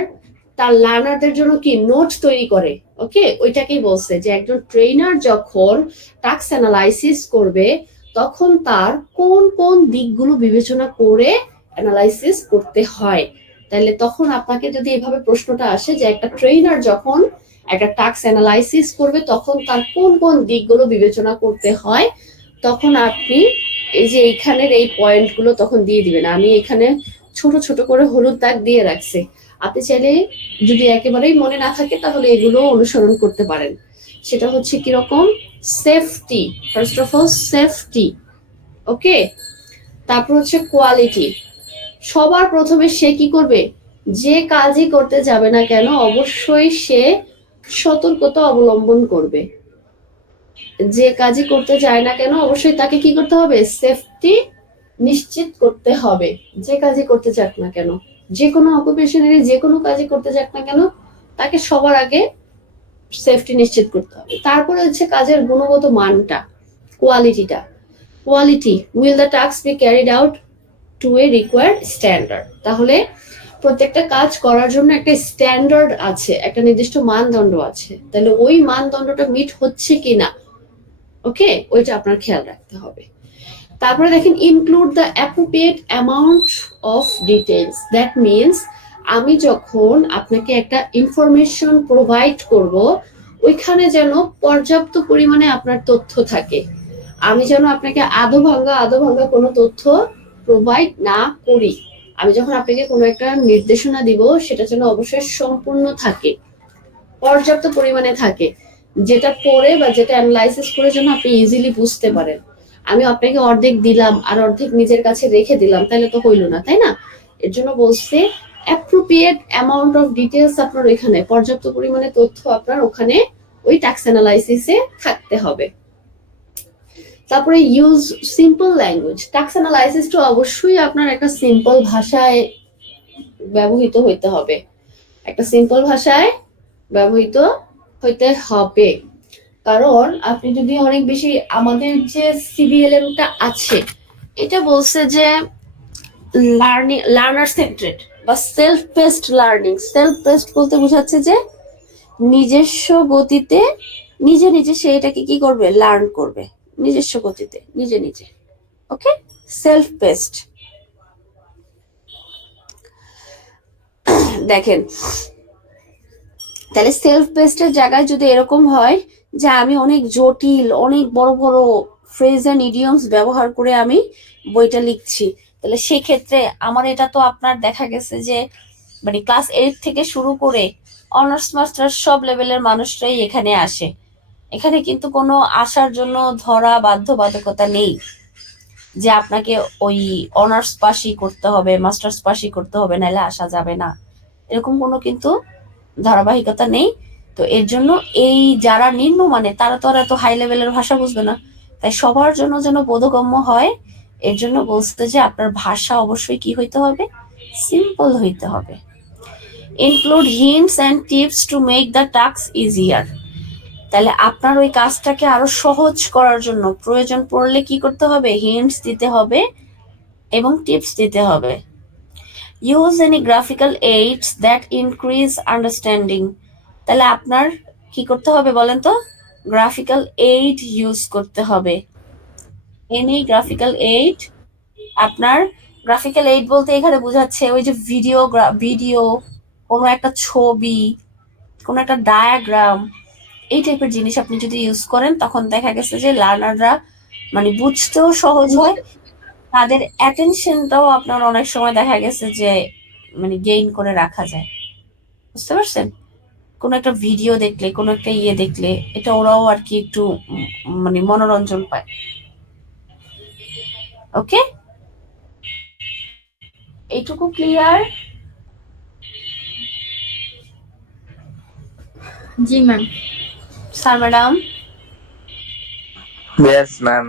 তার লার্নারদের জন্য কি নোট তৈরি করে, ওকে, ওইটাকেই বলছে যে একজন ট্রেনার যখন টাস্ক অ্যানালাইসিস করবে তখন তার কোন কোন দিকগুলো বিবেচনা করে অ্যানালাইসিস করতে হয়। তাহলে তখন আপনাকে যদি এভাবে প্রশ্নটা আসে যে একটা ট্রেনার যখন একটা টাস্ক অ্যানালাইসিস করবে তখন তার কোন কোন দিকগুলো বিবেচনা করতে হয়, তখন আপনি এই যে এইখানের এই পয়েন্টগুলো তখন দিয়ে দিবেন। আমি এখানে ছোট ছোট করে হলুদ দাগ দিয়ে রাখছি, আপনি চাইলে যদি একেবারেই মনে না থাকে তাহলে এগুলো অনুসরণ করতে পারেন। সেটা হচ্ছে কিরকম, safety, first of all safety, okay, তারপর হচ্ছে কোয়ালিটি। সবার প্রথমে সে কি করবে, যে কাজই করতে যাবে না কেন অবশ্যই সে সতর্কতা অবলম্বন করবে, যে কাজই করতে যায় না কেন অবশ্যই তাকে কি করতে হবে, সেফটি নিশ্চিত করতে হবে, যে কাজই করতে যাক না কেন, যে কোনো অকুপেশনারি যে কোনো কাজই করতে যাক না কেন তাকে সবার আগে সেফটি নিশ্চিত করতে হবে। তারপরে হচ্ছে কাজের গুণগত মানটা, কোয়ালিটিটা, quality, will the task be carried out to A required standard. তাহলে প্রত্যেকটা কাজ করার জন্য একটা স্ট্যান্ডার্ড আছে, একটা নির্দিষ্ট মানদণ্ড আছে, তাহলে ওই মানদণ্ডটা মিট হচ্ছে কিনা, ওকে, ওইটা আপনার খেয়াল রাখতে হবে। তারপরে দেখেন include the appropriate amount of details, that means আমি যখন আপনাকে একটা ইনফরমেশন প্রোভাইড করব ওইখানে যেন পর্যাপ্ত পরিমাণে আপনার তথ্য থাকে, আমি যেন আপনাকে আধো ভাঙ্গা কোনো তথ্য প্রোভাইড না করি। আমি যখন আপনাকে কোনো একটা নির্দেশনা দিব সেটা যেন অবশ্যই সম্পূর্ণ থাকে, পর্যাপ্ত পরিমাণে থাকে, যেটা পড়ে বা যেটা অ্যানালাইসিস করে যেন আপনি ইজিলি বুঝতে পারেন। আমি আপনাকে অর্ধেক দিলাম আর অর্ধেক নিজের কাছে রেখে দিলাম, তাহলে তো হইল না, তাই না? এর জন্য বলছে অ্যাপ্রোপ্রিয়েট অ্যামাউন্ট অফ ডিটেলস, আপনার ওইখানে পর্যাপ্ত পরিমাণে তথ্য আপনার ওখানে ওই টাস্ক অ্যানালাইসিসে থাকতে হবে। তারপরে ইউজ সিম্পল ল্যাঙ্গুয়েজ, টাস্ক অ্যানালাইসিসটা অবশ্যই আপনার একটা সিম্পল ভাষায় ব্যবহৃত হইতে হবে, একটা সিম্পল ভাষায় ব্যবহৃত হইতে হবে। কারণ আপনি যদি অনেক বেশি, আমাদের যে সিবিএলএমটা আছে এটা বলছে যে লার্নার সেন্ট্রেড বা self paced learning. Self paced বলতে বোঝাচ্ছে যে নিজস্ব গতিতে নিজে নিজে সে এটাকে কি করবে, লার্ন করবে নিজস্ব গতিতে নিজে নিজে, ওকে, সেলফ পেস্ট। দেখেন তাহলে সেলফ পেস্টের জায়গায় যদি এরকম হয় যে আমি অনেক জটিল, অনেক বড় বড় ফ্রেজ এন্ড ইডিয়মস ব্যবহার করে আমি বইটা লিখছি, তাহলে সেক্ষেত্রে আমার এটা তো আপনার দেখা গেছে যে মানে ক্লাস 8 থেকে শুরু করে অনার্স মাস্টার্স সব লেভেলের মানুষরাই এখানে আসে। এখানে কিন্তু কোনো আসার জন্য ধরা বাধ্যবাধকতা নেই যে আপনাকে ওই অনার্স পাসই করতে হবে, মাস্টার্স পাসই করতে হবে, নাহলে আসা যাবে না, এরকম কোনো কিন্তু ধারাবাহিকতা নেই। তো এর জন্য এই যারা নিম্নমানের তারা তো আর এত হাই লেভেলের ভাষা বুঝবে না, তাই সবার জন্য যেন বোধগম্য হয়, এর জন্য বলতে যে আপনার ভাষা অবশ্যই কি হইতে হবে, সিম্পল হইতে হবে। Include hints and tips to make the task easier. তাহলে আপনার ওই কাজটাকে আরো সহজ করার জন্য প্রয়োজন পড়লে কি করতে হবে, হিন্টস দিতে হবে এবং টিপস দিতে হবে। Use any graphical AIDS that increase understanding. তাহলে আপনার কি করতে হবে বলেন তো, গ্রাফিক্যাল এইড ইউজ করতে হবে। এনি গ্রাফিক্যাল এইড, আপনার গ্রাফিক্যাল এইড বলতে এখানে বোঝাচ্ছে ওই যে ভিডিও, কোনো একটা ছবি, কোনো একটা ডায়াগ্রাম, এই টাইপের জিনিস আপনি যদি ইউজ করেন তখন দেখা গেছে যে লার্নাররা মানে বুঝতেও সহজ হয়, তাদের অ্যাটেনশনটাও আপনার অনেক সময় দেখা গেছে যে মানে গেইন করে রাখা যায়। বুঝতে পারছেন? কোনো একটা ভিডিও দেখলে, কোনো একটা ইয়ে দেখলে এটা ওরাও আর কি একটু মানে মনোরঞ্জন পায়। ওকে, এইটুকু ক্লিয়ার? জি ma'am. Sir madam? Yes, ma'am.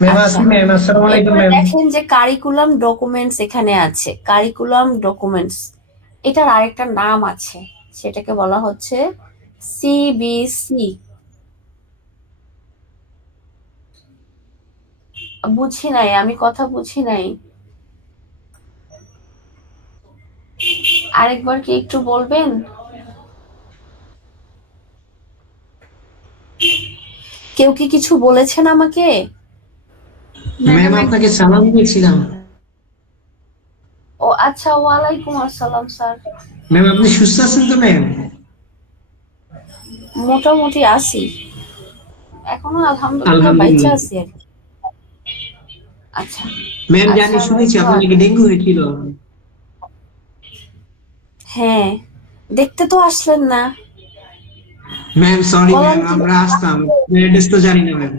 Ma'am আচ্ছা, আসি ম্যাম, আসসালামু আলাইকুম এরপরে ম্যাম। দেখেন যে কারিকুলাম ডকুমেন্টস এখানে আছে। কারিকুলাম ডকুমেন্টস এটার আরেকটা নাম আছে, সেটাকে বলা হচ্ছে সিবিসি। বুঝি নাই, আমি কথা বুঝি নাই, আরেকবার কি একটু বলবেন? কেউ কি কিছু বলেছেন আমাকে? ম্যাম আপনাকে সালাম দিয়েছিলাম। ও আচ্ছা, ওয়ালাইকুম আসসালাম স্যার। ম্যাম আপনি সুস্থ আছেন তো ম্যাম? মোটামুটি আছি, এখনো আলহামদুলিল্লাহ বাইচা আলহামদুলিল্লাহ। আছি আর কি। আচ্ছা ম্যাম আচ্ছা জানি শুনেছি আপনার নাকি ডেঙ্গু হয়েছিল। হ্যাঁ, দেখতে তো আসলেন না। ম্যাম সরি বললাম ম্যাম, কি, আমরা আসতাম, অ্যাড্রেস তো জানি না ম্যাম।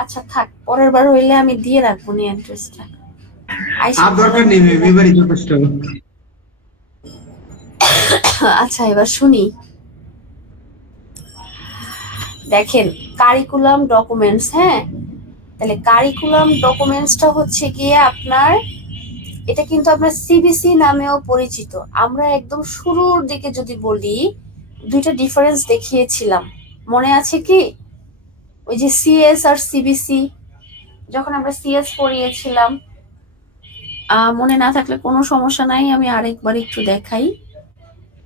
আচ্ছা থাক, পরের বার হইলে আমি দিয়ে রাখবো নি অ্যাড্রেসটা। আইসা আর দরকার নেই ম্যাম, এবারই যথেষ্ট। আচ্ছা এবার শুনি। দেখেন, কারিকুলাম ডকুমেন্টস, হ্যাঁ, তাহলে কারিকুলাম ডকুমেন্টসটা হচ্ছে গিয়ে আপনার, এটা কিন্তু আপনার সিবিসি নামেও পরিচিত। আমরা একদম শুরুর দিকে যদি বলি, দুইটা ডিফারেন্স দেখিয়েছিলাম, মনে আছে কি? ওই যে সিএস আর সিবিসি, যখন আমরা সিএস পড়িয়েছিলাম, মনে না থাকলে কোনো সমস্যা নাই, আমি আরেকবার একটু দেখাই।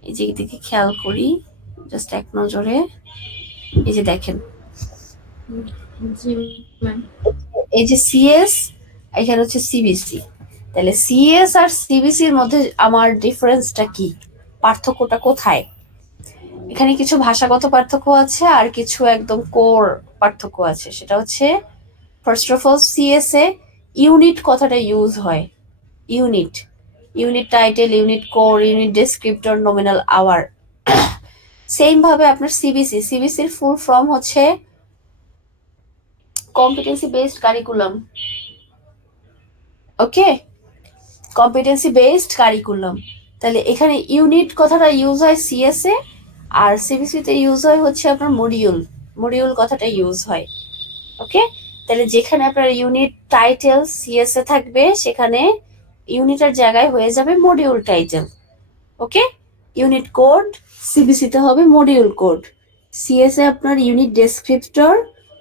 এই যে দিকে খেয়াল করি জাস্ট এক নজরে, এই যে দেখেন, জি ম্যাম। এই যে সিএস, এখানে হচ্ছে সিবিসি। তাহলে সিএস আর সিবিসির মধ্যে আমার ডিফারেন্সটা কি, পার্থক্যটা কোথায়? এখানে কিছু ভাষাগত পার্থক্য আছে আর কিছু একদম কোর পার্থক্য আছে। সেটা হচ্ছে ফার্স্ট অফ অল সিএস এ ইউনিট কথাটা ইউজ হয়। Unit, unit title, unit core, unit descriptor, nominal hour. Same ভাবে আপনার সিবিসি, সিবিসির ফুল ফর্ম হচ্ছে competency based curriculum. Okay, competency based curriculum. তাহলে এখানে ইউনিট কথাটা ইউজ হয় সিএস এ, আর সিবিসি তে ইউজ হয় হচ্ছে আপনার মডিউল, মডিউল কথাটা ইউজ হয়। ওকে, তাহলে যেখানে আপনার ইউনিট টাইটেল সিএস এ থাকবে, সেখানে ইউনিটের জায়গায় হয়ে যাবে মডিউল টাইটেল। ওকে, ইউনিট কোড সিবিসি তে হবে মডিউল কোড, সিএস এ আপনার ইউনিট ডেসক্রিপ্টর,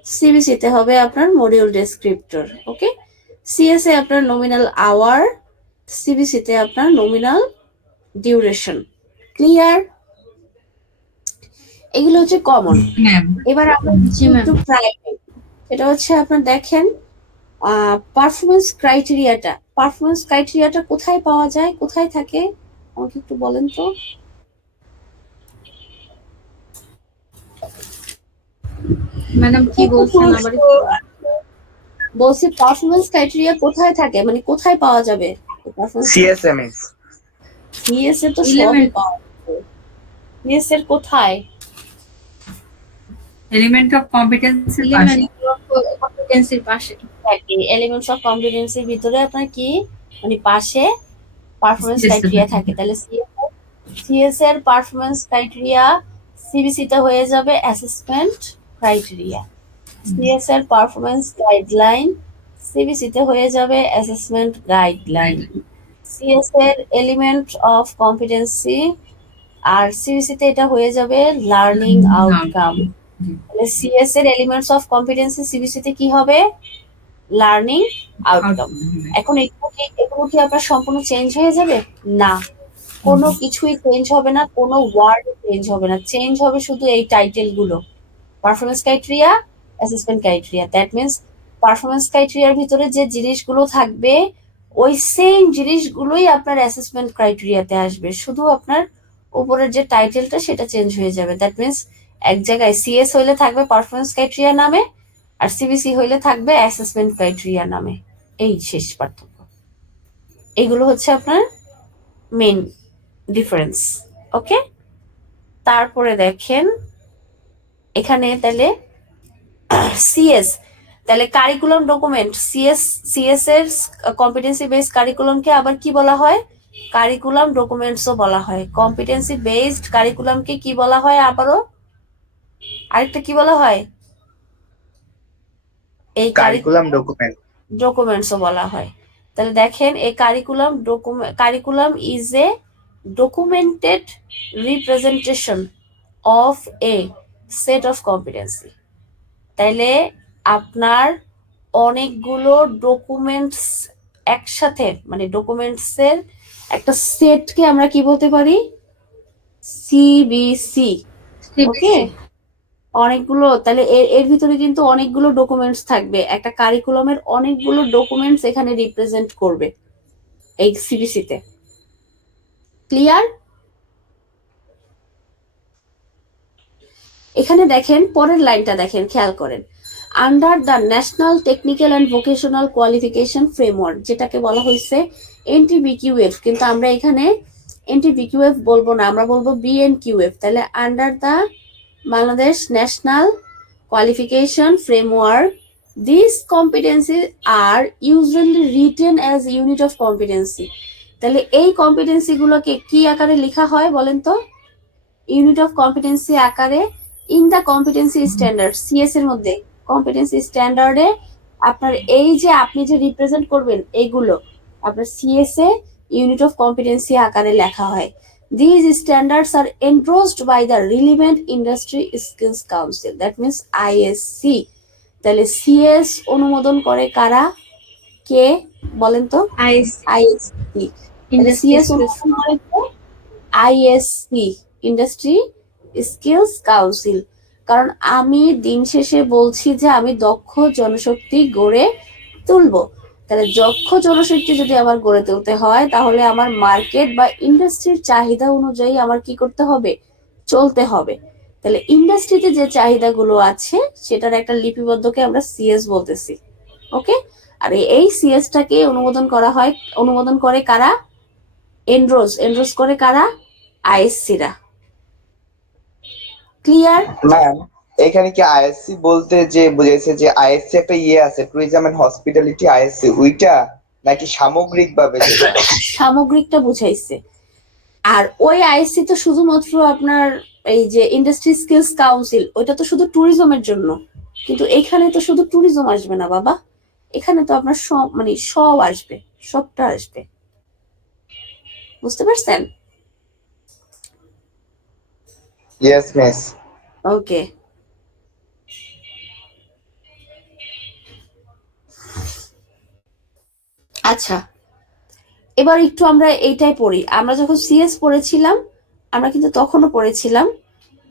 সিবিসি তে হবে আপনার মডিউল ডেসক্রিপ্টর। ওকে, সিএস এ আপনার নমিনাল আওয়ার, সিবিসি তে আপনার নমিনাল ডিউরেশন। ক্লিয়ার? এগুলো হচ্ছে কমন। ম্যাম এবার আমরা জি ম্যাম। একটু প্রাইভেট, এটা হচ্ছে আপনার দেখেন পারফরমেন্স ক্রাইটেরিয়াটা, পারফরমেন্স ক্রাইটেরিয়াটা কোথায় পাওয়া যায়, কোথায় থাকে আমাকে একটু বলেন তো। ম্যাডাম কি বলছেন আবার একটু? বলছি পারফরমেন্স ক্রাইটেরিয়া কোথায় থাকে, মানে কোথায় পাওয়া যাবে CSMS সিএস এ তো সবই এলিমেন্ট পাওয়া যাবে, সিএস এর কোথায়? এলিমেন্ট অফ কম্পিটেন্সির পাশে। এলিমেন্ট কম্পিটেন্সির পাশে। এলিমেন্টস অফ কম্পিটেন্সির ভিতরে আপনার কি মানে পাশে পারফরমেন্স Yes, ক্রাইটেরিয়া sir. থাকে, তাহলে সিএস এর পারফরমেন্স ক্রাইটেরিয়া সিবিসি তে হয়ে যাবে অ্যাসেসমেন্ট ক্রাইটেরিয়া, সিএস এর পারফরমেন্স গাইডলাইন সিবিসি তে হয়ে যাবে অ্যাসেসমেন্ট গাইডলাইন, সিএস এর এলিমেন্ট অফ কম্পিটেন্সি আর সিবিসি তে এটা হয়ে যাবে লার্নিং আউটকাম। তাহলে সিএস এর এলিমেন্টস অফ কম্পিটেন্সি সিবিসি তে কি হবে? Learning outcome. এখন এগুলো কি আপনার সম্পূর্ণ চেঞ্জ হয়ে যাবে? না, কোনো কিছুই চেঞ্জ হবে না, কোনো ওয়ার্ড চেঞ্জ হবে না, চেঞ্জ হবে শুধু এই টাইটেল গুলো, performance criteria, assessment criteria. That means performance ক্রাইটেরিয়ার ভিতরে যে জিনিসগুলো থাকবে ওই সেম জিনিসগুলোই আপনার অ্যাসেসমেন্ট ক্রাইটেরিয়াতে আসবে, শুধু আপনার উপরের যে টাইটেলটা সেটা চেঞ্জ হয়ে যাবে। দ্যাট মিনস এক জায়গায় সিএস হইলে থাকবে পারফরমেন্স ক্রাইটেরিয়া নামে, আর সিবিসি হইলে থাকবে অ্যাসেসমেন্ট ক্রাইটেরিয়া নামে, এই শেষ পার্থক্য। এগুলো হচ্ছে আপনার মেইন ডিফারেন্স। ওকে, তারপরে দেখেন এখানে তাহলে সিএস, তাহলে কারিকুলাম ডকুমেন্ট, সিএস এর কম্পিটেন্সি বেসড কারিকুলামকে আবার কি বলা হয়? কারিকুলাম ডকুমেন্টসও বলা হয়। কম্পিটেন্সি বেসড কারিকুলামকে কি বলা হয় আবারও? আরেকটা কি বলা হয়? এই কারিকুলাম ডকুমেন্ট ডকুমেন্টসও বলা হয়। তাহলে দেখেন এই curriculum is a documented representation of A set of competency. তাইলে আপনার অনেকগুলো ডকুমেন্টস একসাথে, মানে ডকুমেন্টসের একটা সেটকে আমরা কি বলতে পারি? সিবিসি। ওকে, অনেকগুলো, তাহলে এর ভিতরে কিন্তু অনেকগুলো ডকুমেন্টস থাকবে, একটা কারিকুলামের অনেকগুলো ডকুমেন্টস এখানে রিপ্রেজেন্ট করবে এই সিবিসি তে। ক্লিয়ার? এখানে দেখেন পরের লাইনটা দেখেন, খেয়াল করেন, under the national technical and vocational qualification framework, যেটাকে বলা হয়েছে এনটিবিকিউএফ, কিন্তু আমরা এখানে এনটিবিকিউএফ বলবো না, আমরা বলবো বিএনকিউএফ। তাহলে under the Bangladesh National Qualification Framework, this competencies are usually written as unit of competency. তাহলে এই কম্পিটেন্সি গুলোকে কি আকারে লেখা হয় বলেন তো? ইউনিট অফ কম্পিটেন্সি আকারে in the competency standard, CS এর মধ্যে কম্পিটেন্সি স্ট্যান্ডার্ডে আপনার এই যে আপনি যে রিপ্রেজেন্ট করবেন এগুলো আপনার সিএস এ ইউনিট অফ কম্পিটেন্সি আকারে লেখা হয়। These standards are endorsed by the relevant industry skills council, that means ISC. তাহলে সিএস অনুমোদন করে কারা? কে বলেন তো? আইএসসি। সিএস অনুমোদন করে কে? ISC, Industry Skills Council. কারণ আমি দিন শেষে বলছি যে আমি দক্ষ জনশক্তি গড়ে তুলবো, তাহলে দক্ষ জনশক্তি যদি আমার গড়ে তুলতে হয় তাহলে আমার মার্কেট বা ইন্ডাস্ট্রির চাহিদা অনুযায়ী আমার কি করতে হবে? চলতে হবে। তাহলে ইন্ডাস্ট্রিতে যে চাহিদাগুলো আছে সেটার একটা লিপিবদ্ধকে আমরা সিএস বলতেছি। ওকে, আর এই সিএসটাকে অনুমোদন করে কারা? এন্ড্রোজ করে কারা? আইএসসিরা। ক্লিয়ার? ম্যাম, এখানে কি আইএসসি বলতে যে বুঝেছে যে আইএসসি একটা আছে ট্যুরিজম এন্ড হসপিটালিটি আইএসসি, ওইটা নাকি সামগ্রিক ভাবে যেটা? সামগ্রিকটা বুঝাইছে। আর ওই আইএসসি তো শুধুমাত্র আপনার এই যে ইন্ডাস্ট্রি স্কিলস কাউন্সিল, ওইটা তো শুধু ট্যুরিজমের জন্য, কিন্তু এখানে তো শুধু ট্যুরিজম আসবে না বাবা, এখানে তো আপনার সব মানে সব আসবে, সবটা আসবে। বুঝতে পারছেন? Yes miss. ওকে, আচ্ছা এবার একটু আমরা এইটাই পড়ি। আমরা যখন সিএস পড়েছিলাম আমরা কিন্তু তখনও পড়েছিলাম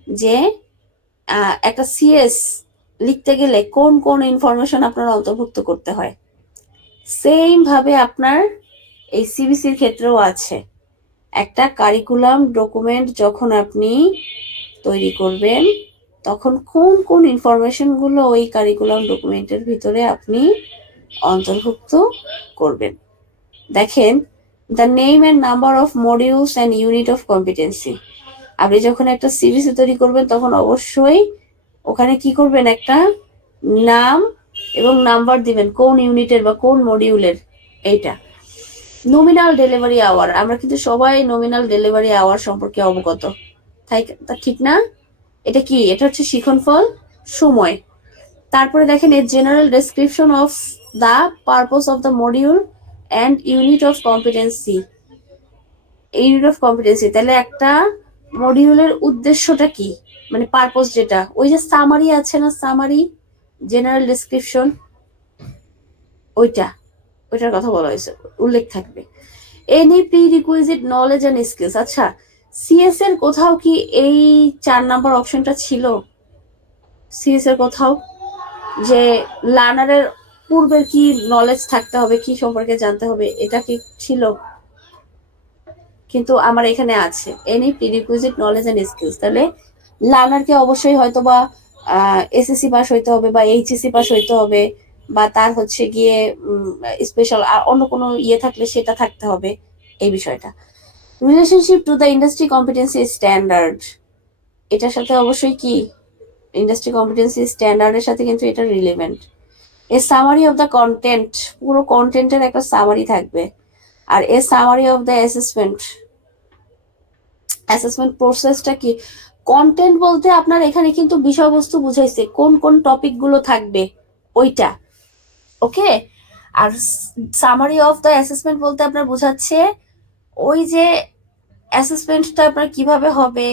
যে একটা সিএস লিখতে গেলে কোন কোন ইনফরমেশন আপনার অন্তর্ভুক্ত করতে হয়। সেম ভাবে আপনার এই সিবিসির ক্ষেত্রেও আছে। একটা কারিকুলাম ডকুমেন্ট যখন আপনি তৈরি করবেন তখন কোন কোন ইনফরমেশন গুলো ওই কারিকুলাম ডকুমেন্টের ভিতরে আপনি অন্তর্ভুক্ত করবেন। দেখেন, the name and number of modules and unit of competency. আপনি যখন একটা সিভিসি তৈরি করবেন তখন অবশ্যই ওখানে কি করবেন, একটা নাম এবং নাম্বার দিবেন কোন ইউনিটের বা কোন মডিউলের। এইটা নমিনাল ডেলিভারি আওয়ার, আমরা কিন্তু সবাই নমিনাল ডেলিভারি আওয়ার সম্পর্কে অবগত, তাই ঠিক না? এটা কি? এটা হচ্ছে শিখনফল সময়। তারপরে দেখেন এর general description of the purpose of the module and unit of competency. Unit of competency, তাহলে একটা মডিউলের উদ্দেশ্যটা কি, মানে পারপোজ, যেটা ওই যে সামারি আছে না, সামারি জেনারেল ডেসক্রিপশন, ওইটার কথা বলা হয়েছে, উল্লেখ থাকবে। Any pre requisite knowledge and skills. আচ্ছা, সিএস এর কোথাও কি এই 4 নাম্বার অপশনটা ছিল? সিএস এর কোথাও যে লার্নারের পূর্বের কি নলেজ থাকতে হবে, কি সম্পর্কে জানতে হবে, এটা কি ছিল? কিন্তু আমার এখানে আছে any prerequisite knowledge and skills. তাহলে লার্নারকে অবশ্যই হয়তো বা এসএসসি পাস হইতে হবে বা এইচএসসি পাস হইতে হবে, বা তার হচ্ছে গিয়ে স্পেশাল অন্য কোনো ইয়ে থাকলে সেটা থাকতে হবে। এই বিষয়টা relationship to the industry competency standard, এটার সাথে অবশ্যই কি ইন্ডাস্ট্রি কম্পিটেন্সি স্ট্যান্ডার্ডের সাথে কিন্তু এটা relevant. A summary of the content, পুরো কন্টেন্টের একটা সামারি থাকবে। আর a summary of the assessment প্রসেসটা কি? কন্টেন্ট বলতে আপনার এখানে কিন্তু বিষয়বস্তু বুঝাইছে, কোন কোন টপিক গুলো থাকবে ওইটা, ওকে। আর সামারি অফ দ্য অ্যাসেসমেন্ট বলতে আপনার বোঝাচ্ছে ওই যে অ্যাসেসমেন্টটা আপনার কিভাবে হবে,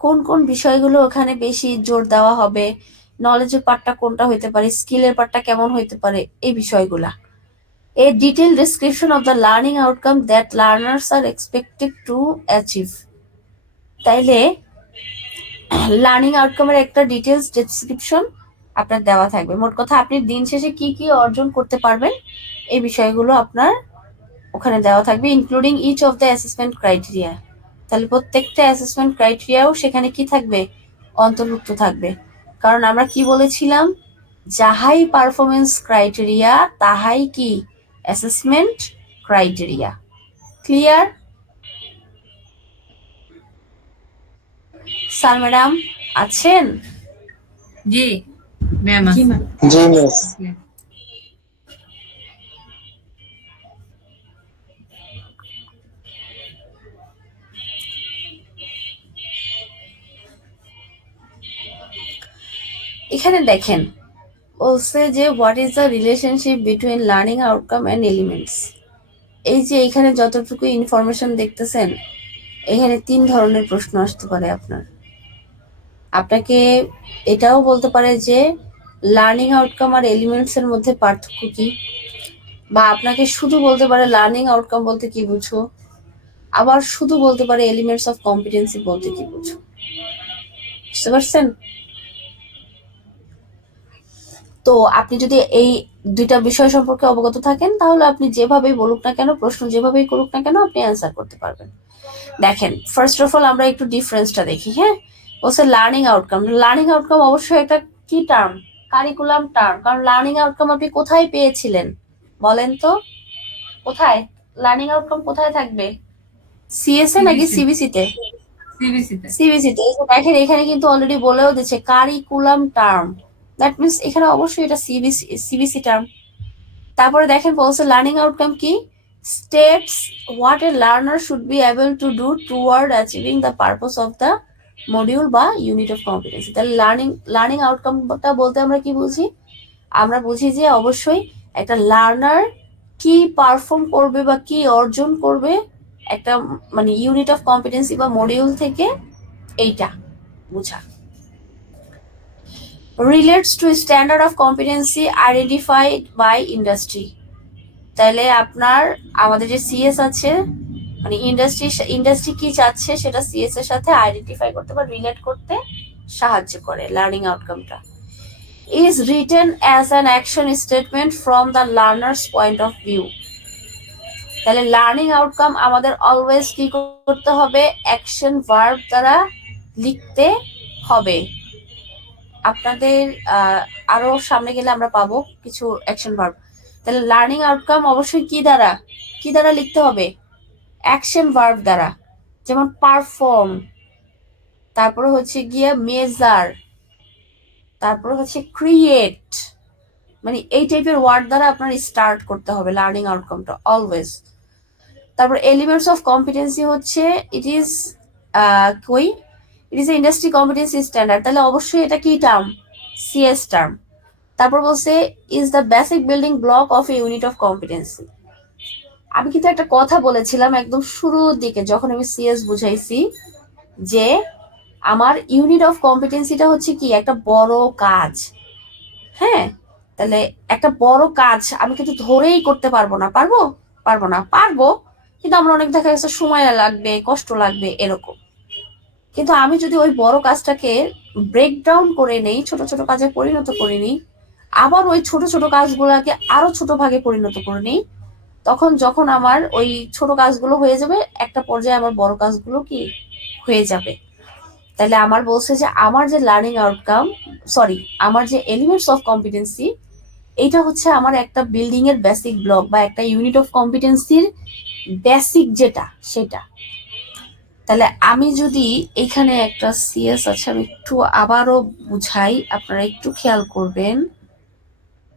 কোন কোন বিষয়গুলো ওখানে বেশি জোর দেওয়া হবে, নলেজের পার্টটা কোনটা হইতে পারে, স্কিলের পার্টটা কেমন হইতে পারে, এই বিষয়গুলা। A detailed description of the learning outcome that learners are expected to achieve. তাইলে লার্নিং আউটকামের একটা ডিটেলস ডেসক্রিপশন আপনার দেওয়া থাকবে। মোট কথা আপনি দিন শেষে কি কি অর্জন করতে পারবেন এই বিষয়গুলো আপনার ওখানে দেওয়া থাকবে, including each of the assessment criteria. তাহলে প্রত্যেকটা অ্যাসেসমেন্ট ক্রাইটেরিয়াও সেখানে কি থাকবে, অন্তর্ভুক্ত থাকবে। কারণ আমরা কি বলেছিলাম, যাহাই পারফরমেন্স ক্রাইটেরিয়া তাহাই কি assessment criteria. Clear? Sir madam আছেন? জি ম্যাম জি আছে। ম্যাম। জি মিস। এখানে দেখেন বলছে যে what is the relationship between learning outcome and elements. এই যে এখানে যতটুকু ইনফরমেশন দেখতেছেন, এখানে 3 ধরনের প্রশ্ন আসতে পারে আপনাকে এটাও বলতে পারে যে লার্নিং আউটকাম আর এলিমেন্টস এর মধ্যে পার্থক্য কি, বা আপনাকে শুধু বলতে পারে লার্নিং আউটকাম বলতে কি বুঝো, আবার শুধু বলতে পারে এলিমেন্টস অফ কম্পিটেন্সি বলতে কি বুঝো। বুঝতে পারছেন? তো আপনি যদি এই দুইটা বিষয় সম্পর্কে অবগত থাকেন তাহলে আপনি যেভাবেই বলুক না কেন, প্রশ্ন যেভাবেই করুক না কেন, আপনি অ্যান্সার করতে পারবেন। দেখেন, ফার্স্ট অফ অল আমরা একটু ডিফারেন্সটা দেখি। হ্যাঁ, বলছে লার্নিং আউটকাম। লার্নিং আউটকাম অবশ্যই একটা কি টার্ম, কারিকুলাম টার্ম। কারণ লার্নিং আউটকাম আপনি কোথায় পেয়েছিলেন বলেন তো? কোথায় লার্নিং আউটকাম কোথায় থাকবে? সিএসএ নাকি সিবিসি তে? সিবিসিতে। সিবিসিতে। দেখেন এখানে কিন্তু অলরেডি বলেও দিচ্ছে কারিকুলাম টার্ম, দ্যাট মিনস এখানে অবশ্যই এটা সিবিসি টার্ম। তারপরে দেখেন বলছে লার্নিং আউটকাম কি, states what a learner should be able to do toward achieving the purpose of the module বা ইউনিট অফ কম্পিটেন্সি। তাহলে লার্নিং আউটকামটা বলতে আমরা কি বুঝি? আমরা বুঝি যে অবশ্যই একটা লার্নার কি পারফর্ম করবে বা কি অর্জন করবে একটা মানে ইউনিট অফ কম্পিটেন্সি বা মডিউল থেকে, এইটা বুঝা। Relates to standard of competency identified by industry. তাহলে আপনার আমাদের যে সিএস আছে, মানে ইন্ডাস্ট্রি কি চাচ্ছে সেটা সিএস এর সাথে আইডেন্টিফাই করতে বা রিলেট করতে সাহায্য করে। লার্নিং আউটকামটা is written as an action statement from the learner's point of view. তাহলে লার্নিং আউটকাম আমাদের অলওয়েজ কি করতে হবে, অ্যাকশন ভার্ব দ্বারা লিখতে হবে। আপনাদের আরো সামনে গেলে আমরা পাবো কিছু অ্যাকশন ভার্ব। তাহলে লার্নিং আউটকাম অবশ্যই কি দ্বারা লিখতে হবে? অ্যাকশন ভার্ব দ্বারা। যেমন পারফর্ম, তারপরে হচ্ছে গিয়ে মেজার, তারপরে হচ্ছে ক্রিয়েট, মানে এই টাইপের ওয়ার্ড দ্বারা আপনার স্টার্ট করতে হবে লার্নিং আউটকামটা অলওয়েজ। তারপর এলিমেন্টস অফ কম্পিটেন্সি হচ্ছে it is industry competency standard. তাহলে অবশ্যই এটা কি টার্ম? CS term. তারপর বলছে is the basic building block of A unit of competency. আমি কিন্তু একটা কথা বলেছিলাম একদম শুরুর দিকে যখন আমি সিএস বুঝাইছি, যে আমার ইউনিট অফ কম্পিটেন্সিটা হচ্ছে কি একটা বড় কাজ। হ্যাঁ, তাহলে একটা বড় কাজ আমি কিন্তু ধরেই করতে পারবো না। পারবো, কিন্তু আমরা অনেক দেখা গেছে সময় লাগবে, কষ্ট লাগবে এরকম। কিন্তু আমি যদি ওই বড় কাজটাকে ব্রেকডাউন করে নেই, ছোট ছোট কাজে পরিণত করে নিই, আবার ওই ছোট ছোট কাজগুলোকে আরো ছোট ভাগে পরিণত করে নিই, তখন যখন আমার ওই ছোট কাজগুলো হয়ে যাবে, একটা পর্যায়ে আমার বড় কাজগুলো কি হয়ে যাবে। তাহলে আমার বলছে যে আমার যে লার্নিং আউটকাম, আমার যে এলিমেন্টস অফ কম্পিটেন্সি, এইটা হচ্ছে আমার একটা বিল্ডিং এর বেসিক ব্লক বা একটা ইউনিট অফ কম্পিটেন্সির বেসিক যেটা সেটা। তাহলে আমি যদি এখানে একটা সিএস আছে, আমি একটু আবারও বুঝাই, আপনারা একটু খেয়াল করবেন।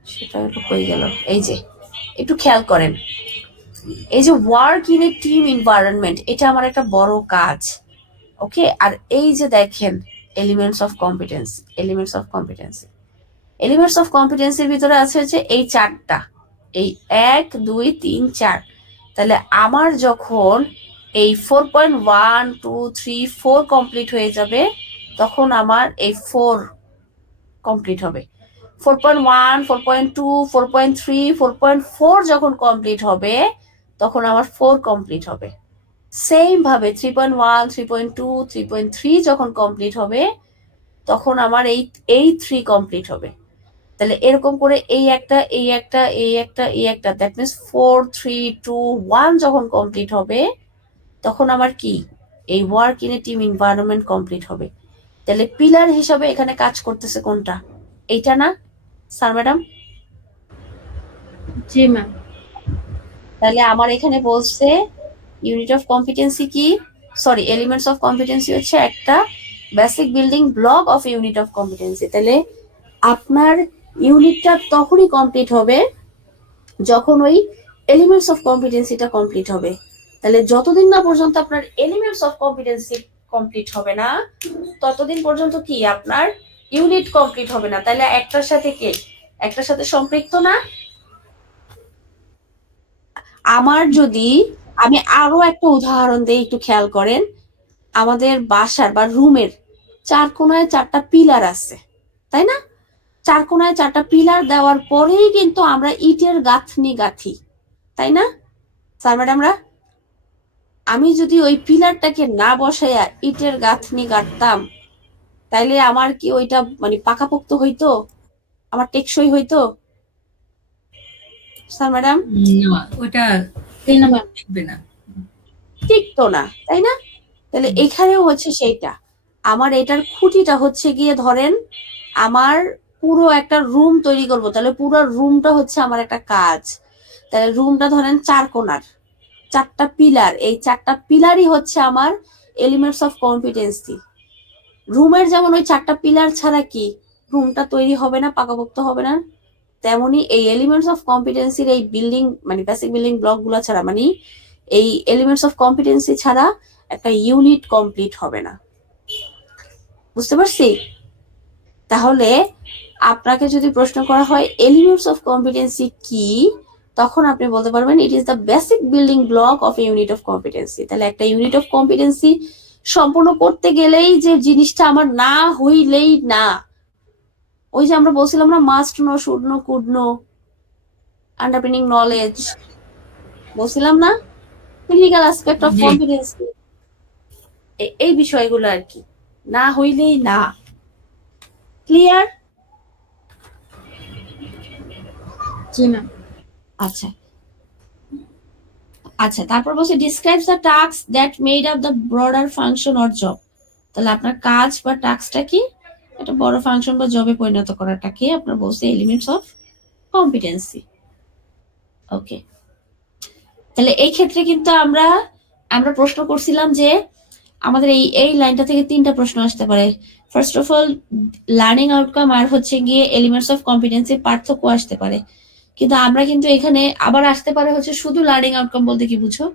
সেটা একটু হয়ে গেল, এই যে একটু খেয়াল করেন, এই যে work in a team environment, এটা আমার একটা বড় কাজ। ওকে, আর এই যে দেখেন এলিমেন্টস অফ কম্পিটেন্সির ভিতরে আছে হচ্ছে এই চারটা, এই 1 2 3 4। তাহলে আমার যখন এই 4.1 2 3 4 কমপ্লিট হয়ে যাবে, তখন আমার এই 4 কমপ্লিট হবে। 4.1 4.2 4.3 4.4 যখন কমপ্লিট হবে, তখন আমার 4 কমপ্লিট হবে। সেম ভাবে 3.1 3.2 3.3 যখন কমপ্লিট হবে, তখন আমার এই 3 কমপ্লিট হবে। তাহলে এরকম করে এই একটা দ্যাট মিনস 4 3 2 1 যখন কমপ্লিট হবে, তখন আমার কি এই work in a team environment complete হবে। তাহলে পিলার হিসাবে এখানে কাজ করতেছে কোনটা? এইটা না স্যার ম্যাডাম? জি ম্যাম। তাহলে আমার এখানে বলছে ইউনিট অফ কম্পিটেন্সি কি, এলিমেন্টস অফ কম্পিটেন্সি হচ্ছে একটা basic building block of unit of competency. তাহলে আপনার ইউনিটটা তখনই কমপ্লিট হবে যখন ওই এলিমেন্টস অফ কম্পিটেন্সিটা কমপ্লিট হবে। তাহলে যতদিন না পর্যন্ত আপনার এলিমেন্টস অফ কম্পিটেন্সি কমপ্লিট হবে না, ততদিন পর্যন্ত কি আপনার ইউনিট কমপ্লিট হবে না। তাহলে একটার সাথে সম্পৃক্ত না। আমার যদি আমি আরো একটা উদাহরণ দিই, একটু খেয়াল করেন। আমাদের বাসার বা রুমের 4 কোণায় 4টা পিলার আছে, তাই না? 4 কোণায় 4টা পিলার দেওয়ার পরেই কিন্তু আমরা ইটের গাঁথনি গাঁথি, তাই না স্যার ম্যাডামরা? আমি যদি ওই পিলারটাকে না বসাইয়া ইটের গাঁথনি গাঁথতাম, তাইলে আমার কি ওইটা মানে পাকাপোক্ত হইতো? আমার টেকসই হইতো স্যার ম্যাডাম? না, ওটা জি না ম্যাম। থাকবে না। টিকতো না, তাই না? তাহলে এখানেও হচ্ছে সেইটা। আমার এটার খুঁটিটা হচ্ছে গিয়ে ধরেন আমার পুরো একটা রুম তৈরি করব, তাহলে পুরো রুমটা হচ্ছে আমার একটা কাজ। তাহলে রুমটা ধরেন 4 কোণার, 4টা পিলার, এই 4টা পিলারই হচ্ছে আমার এলিমেন্টস অফ কম্পিটেন্সি। রুমের যেমন ওই 4টা পিলার ছাড়া কি রুমটা তৈরি হবে না, পাকাপোক্ত হবে না, তেমনি এই এলিমেন্টস অফ কম্পিটেন্সির এই বিল্ডিং মানে বেসিক বিল্ডিং ব্লক গুলো ছাড়া, মানে এই এলিমেন্টস অফ কম্পিটেন্সি ছাড়া একটা ইউনিট কমপ্লিট হবে না। বুঝতে পারছি? তাহলে আপনাকে যদি প্রশ্ন করা হয় এলিমেন্টস অফ কম্পিটেন্সি কি, তখন আপনি বলতে পারবেন ইট is the basic building block of A unit of competency. তাহলে একটা ইউনিট অফ কম্পিটেন্সি সম্পূর্ণ করতে গেলেই যে জিনিসটা আমার না হইলেই না, ওই যে আমরা বলছিলাম না must know, should know, could know, underpinning knowledge, বলছিলাম না ক্লিনিক্যাল অ্যাসপেক্ট অফ জি। কম্পিটেন্সি, এই বিষয়গুলো আর কি, না হইলেই না। ক্লিয়ার? জি ম্যাম। আচ্ছা আচ্ছা, তারপর বলছে describes the task that made up the broader function or job. তাহলে আপনার কাজ বা টাস্কটা কি? এটা একটা বড় ফাংশন বা জবে পরিণত করাটাকে আপনার বলছে এলিমেন্টস অফ কম্পিটেন্সি। ওকে, তাহলে এই ক্ষেত্রে কিন্তু আমরা প্রশ্ন করছিলাম যে আমাদের এই লাইনটা থেকে 3টা প্রশ্ন আসতে পারে। First of all learning outcome আর হচ্ছে গিয়ে এলিমেন্টস অফ কম্পিটেন্সির পার্থক্য আসতে পারে, কিন্তু আমরা কিন্তু এখানে আবার আসতে পারে হচ্ছে শুধু লার্নিং আউটকাম বলতে কি বুঝো,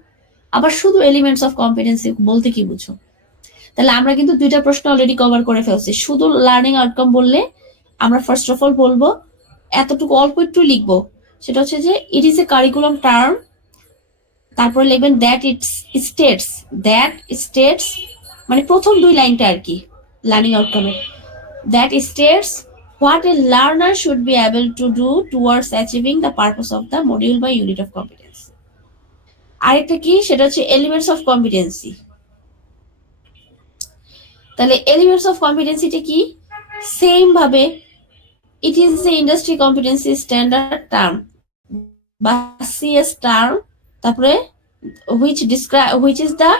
আবার শুধু এলিমেন্টস অফ কম্পিটেন্সি বলতে কি বুঝো। তাহলে আমরা কিন্তু 2টা প্রশ্ন অলরেডি কভার করে ফেলছি। শুধু লার্নিং আউটকাম বললে আমরা ফার্স্ট অফ অল বলবো, এতটুকু অল্প একটু লিখবো, সেটা হচ্ছে যে it is a curriculum term, তারপরে লিখবেন দ্যাট স্টেটস মানে প্রথম 2 লাইনটা আর কি লার্নিং আউটকামের, that states what a learner should be able to do towards achieving the purpose of the module বা ইউনিট অফ কম্পিটেন্স। আরেকটা কি, সেটা হচ্ছে এলিমেন্টস অফ কম্পিটেন্সি। তাহলে এলিমেন্টস অফ কম্পিটেন্সিটা কি, সেম ভাবে it is the industry competency standard term বা সিএস টার্ম, তারপরে which is the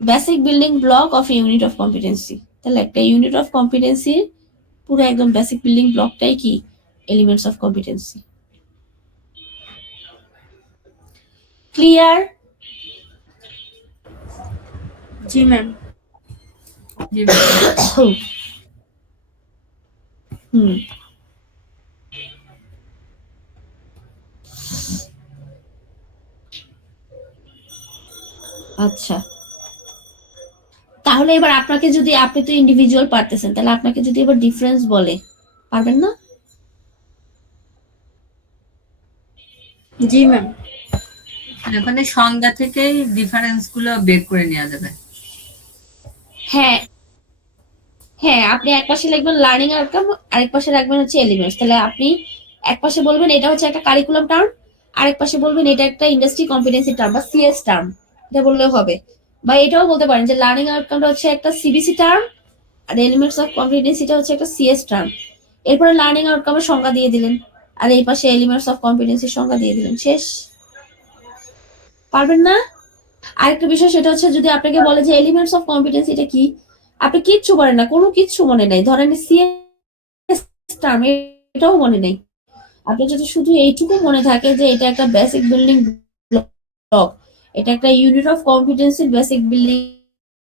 basic building block of a unit of competency। তাহলে একটা ইউনিট অফ কম্পিটেন্সি পুরো একদম বেসিক বিল্ডিং ব্লকটাই কি এলিমেন্টস অফ কম্পিটেন্সি। ক্লিয়ার? জি ম্যাম। জি ম্যাম। হুম, আচ্ছা, তাহলে এবার আপনাকে যদি, আপনি তো ইন্ডিভিজুয়াল পারতেছেন, তাহলে আপনাকে যদি এবার ডিফারেন্স বলে, পারবেন না? জি ম্যাম। ওখানে সংজ্ঞা থেকেই ডিফারেন্স গুলো বের করে নেওয়া যাবে। হ্যাঁ হ্যাঁ, আপনি এক পাশে লিখবেন লার্নিং আউটকাম, আরেক পাশে রাখবেন হচ্ছে এলিমেন্টস। তাহলে আপনি এক পাশে বলবেন এটা হচ্ছে একটা কারিকুলাম টার্ম, আরেক পাশে বলবেন এটা একটা ইন্ডাস্ট্রি কম্পিটেন্সি টার্ম বা সিএস টার্ম, এটা বললেও হবে। বা এটাও বলতে পারেন যে লার্নিং আউটকামটা হচ্ছে একটা সিবিসি টার্ম আর এলিমেন্টস অফ কম্পিটেন্সিটা হচ্ছে একটা সিএস টার্ম। এরপরে লার্নিং আউটকামের সংজ্ঞা দিয়ে দিলেন, আর এই পাশে এলিমেন্টস অফ কম্পিটেন্সির সংজ্ঞা দিয়ে দিলেন, শেষ। পারবেন না? আরেকটা বিষয় সেটা হচ্ছে যদি আপনাকে বলে যে এলিমেন্টস অফ কম্পিটেন্সি এটা কি, আপনি কিচ্ছু পারেন না, কোনো কিচ্ছু মনে নাই, ধরেন সিএস টার্ম এটাও মনে নেই, আপনার যদি শুধু এইটুকু মনে থাকে যে এটা একটা বেসিক বিল্ডিং ব্লক, এটা একটা ইউনিট অফ কম্পিটেন্সির বেসিক বিল্ডিং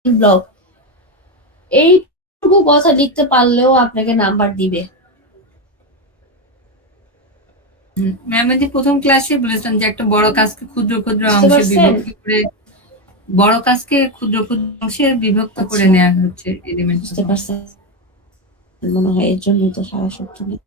ব্লক, এইটুকু কথা লিখতে পারলেও আপনাকে নাম্বার দিবে। ম্যাম যে প্রথম ক্লাসে বলেছেন যে একটা বড় কাজকে ক্ষুদ্র ক্ষুদ্র বুঝতে অংশে পারছেন? বিভক্ত করে, বড় কাজকে ক্ষুদ্র ক্ষুদ্র অংশে বিভক্ত করে আচ্ছা, নেওয়া হচ্ছে এলিমেন্ট। বুঝতে পারছেন মনে হয়, এর জন্যই তো সারা সত্য নেই।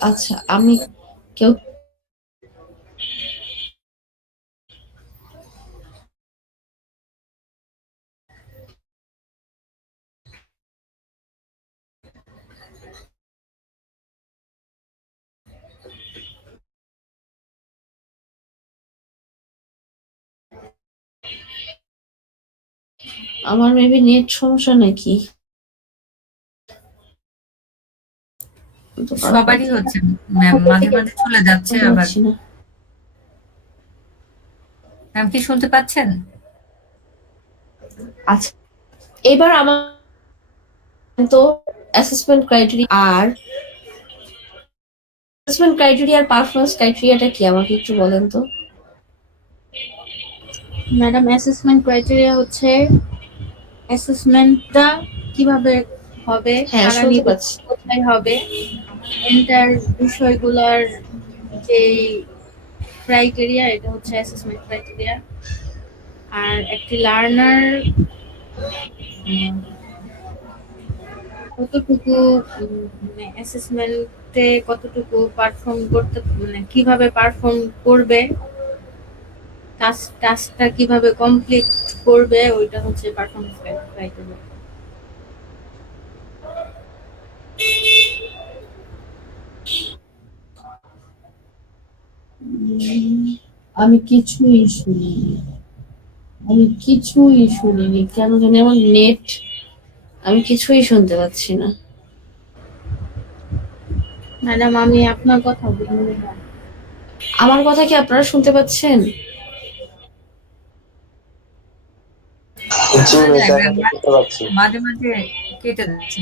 আচ্ছা, আমি কেউ আমার মেবি নেট সমস্যা নাকি? সবারই হচ্ছে ম্যাম, মাঝে মাঝে চলে যাচ্ছে আবার। ম্যাম কি শুনতে পাচ্ছেন? আচ্ছা, এবার আমার তো অ্যাসেসমেন্ট ক্রাইটেরিয়া আর পারফরম্যান্স ক্রাইটেরিয়াটা কি আমাকে একটু বলেন তো। ম্যাডাম অ্যাসেসমেন্ট ক্রাইটেরিয়া হচ্ছে অ্যাসেসমেন্টটা কিভাবে হবে, হ্যাঁ, কারা শুনতে নিবে, পাচ্ছি। কোথায় হবে, এন্টার বিষয়গুলোর যে ক্রাইটেরিয়া, এটা হচ্ছে অ্যাসেসমেন্ট ক্রাইটেরিয়া। আর একটি লার্নার কতটুকু অ্যাসেসমেন্টে কতটুকু পারফর্ম করতে, মানে কিভাবে পারফর্ম করবে, টাস্কটা কিভাবে কমপ্লিট করবে, ওইটা হচ্ছে পারফরম্যান্স ক্রাইটেরিয়া। আমি কিছুই শুনিনি, কেন জানি আমার নেট আমি কিছুই শুনতে পাচ্ছি না। ম্যাডাম আমি আপনার কথা বলিনি। আমার কথা কি আপনারা শুনতে পাচ্ছেন? জি শোনা মিস, যায় এখন ম্যাম, তো শুনতে পাচ্ছি। মাঝে মাঝে কেটে যাচ্ছে।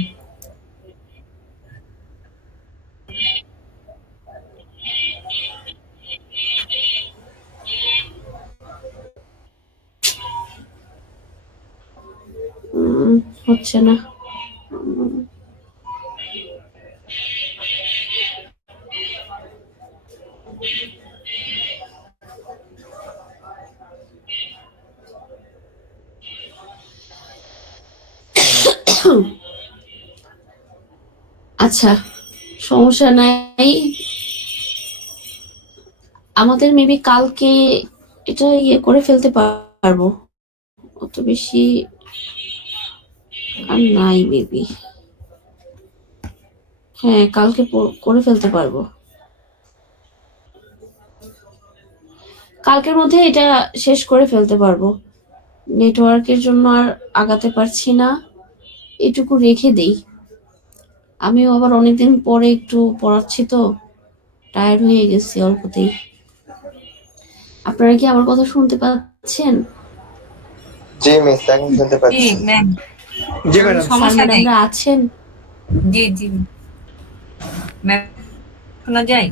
হচ্ছে না। আচ্ছা, সমস্যা নাই। আমাদের মেবি কালকে এটা করে ফেলতে পারবো। অত বেশি আর নাই মেবি। হ্যাঁ, কালকে করে ফেলতে পারবো। কালকের মধ্যে এটা শেষ করে ফেলতে পারবো। নেটওয়ার্কের জন্য আর আগাতে পারছি না, এটুকু রেখে দেই। আমিও আবার অনেকদিন পরে একটু পড়াচ্ছি তো, টায়ার্ড হয়ে গেছি অল্পতেই। আপনারা কি আমার কথা শুনতে পাচ্ছেন? জি মিস, এখন শুনতে জি পাচ্ছি। ম্যাম, জি ম্যাডাম। স্যার সমস্যা নেই। ম্যাডামরা আছেন? জি জি ম্যাম, শোনা যায়।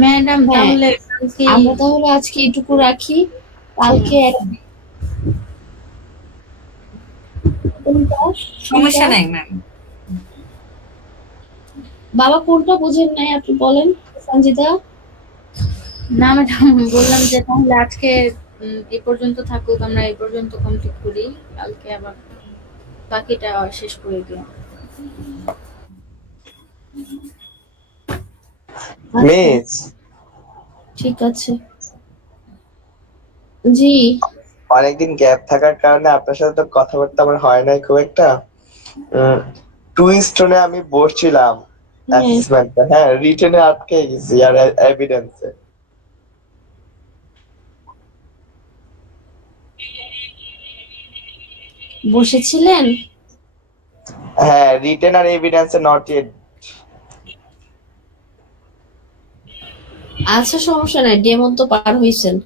ম্যাডাম হ্যাঁ, তাহলে কালকে আমরা তাহলে আজকে এটুকু রাখি। কালকে কোনটা সমস্যা কোনটা নাই ম্যাম। বাবা কোনটা বুঝেন নাই আপনি বলেন সঞ্জিতা। না ম্যাডাম বললাম যে তাহলে আজকে এ পর্যন্ত থাকুক, আমরা এ পর্যন্ত কমপ্লিট করি, কালকে আবার বাকিটা শেষ করে দিই। আচ্ছা, মিস, ঠিক আছে। জি। অনেকদিন গ্যাপ থাকার কারণে আপনার সাথে তো কথাবার্তা আমার হয় নাই খুব একটা। টু স্টোনে আমি বসছিলাম হ্যাঁ, অ্যাসেসমেন্টটা, হ্যাঁ রিটেনে আটকে গেছি আর এভিডেন্সে। বসেছিলেন? হ্যাঁ, রিটেন আর এভিডেন্সে নট ইয়েট। আচ্ছা, সমস্যা নাই, ডেমন তো পার হইছেন।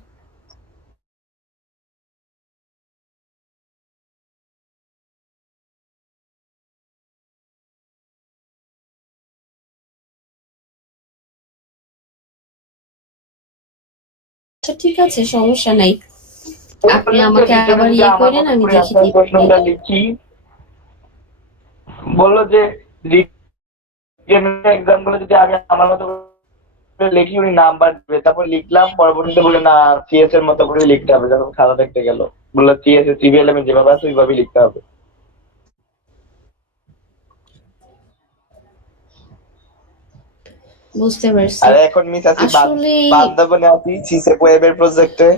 আচ্ছা, ঠিক আছে, সমস্যা নাই। আপনি আমাকে আবার আমার করেন, মতো আমি করে দেখে আপনার দিচ্ছি। প্রশ্নটা লিখি। বললো যে রিটেনের এক্সাম গুলো যদি আমি আমার মতো করে লিখি উনি নাম্বার দেবে, তারপর লিখলাম, পরবর্তীতে বলে না সিএস এর মতো করে লিখতে হবে। যখন খাতা দেখতে গেল বললো সিএস এর সিবিএল এ যেভাবে আছে ওইভাবেই লিখতে হবে। বুঝতে পারছি। আর এখন মিস আছি আসলে বান্দরবনে আছি সিসেপ ওয়েবের প্রজেক্টে।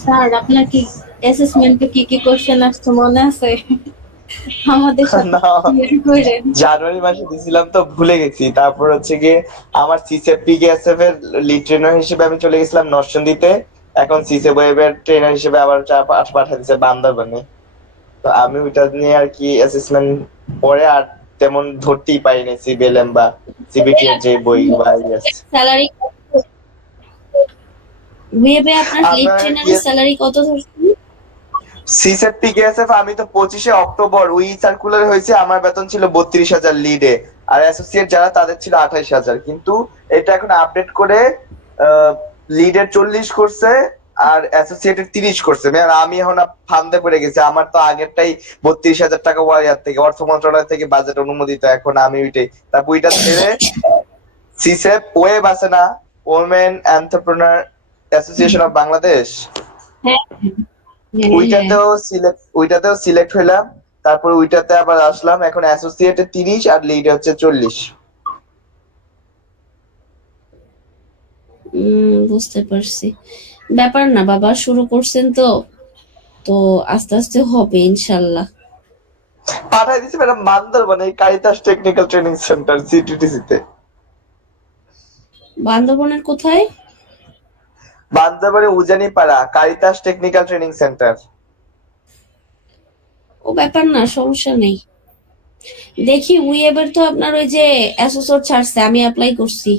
স্যার আপনার কি অ্যাসেসমেন্টে কি কি কোশ্চেন আসছে মনে আছে? আমাদের সাথে না, শেয়ার করেন। জানুয়ারি মাসে দিছিলাম তো ভুলে গেছি। তারপর হচ্ছে গিয়ে আমার সিসেপ পিকেএসএফ এর লিড ট্রেনার হিসেবে আমি চলে গেছিলাম নরসিংদীতে। এখন সিসেপ ওয়েবের ট্রেনার হিসেবে আবার 4-5 পাঠা দিছে বান্দরবানে। তো আমি ওইটা নিয়ে আর কি অ্যাসেসমেন্ট পরে আর তেমন ধরতেই পারিনি সিবিএলএম বা সিবিটি এর যে বই বা ইয়েস। স্যালারি ওয়েবে আপনার লিড আপনার ট্রেনারের স্যালারি কত ধরছেন? সিসেট পিকেএসএফ আমি তো 25শে অক্টোবর ওই সার্কুলার হয়েছে, আমার বেতন ছিল 32,000 লিডে। আর অ্যাসোসিয়েট যারা তাদের ছিল 28,000, কিন্তু এটা এখন আপডেট করে লিডের 40 করছে আর অ্যাসোসিয়েটের 30 করছে। আর আমি এখন ফান্দে পড়ে গেছি। আমার তো আগেরটাই 32,000 টাকা ওয়াইয়ার থেকে অর্থ মন্ত্রণালয় থেকে বাজেট অনুমোদিত, এখন আমি ওইটাই তারপর ওইটা ছেড়ে সিসেপ ওয়েব আছে না, women entrepreneur association of Bangladesh, হ্যাঁ, হ্যাঁ, হ্যাঁ। ওইটাতেও সিলেক্ট হইলাম। তারপর ওইটাতে আবার আসলাম, এখন অ্যাসোসিয়েটে 30 আর লিডে হচ্ছে 40। বুঝতে পারছি। ব্যাপার না বাবা, শুরু করছেন তো, তো আস্তে আস্তে হবে ইনশাল্লাহ। পাঠাই দিছি ম্যাডাম বান্দরবানে, এই Caritas technical training centre CTTC তে। বান্দরবনের কোথায়? বান্দরবানে Ujanipara Caritas technical training centre. ও ব্যাপার না, সমস্যা নেই। দেখি উইয়েবের তো আপনার ওই যে অ্যাসোসিয়েট ছাড়ছে, আমি অ্যাপ্লাই করছি।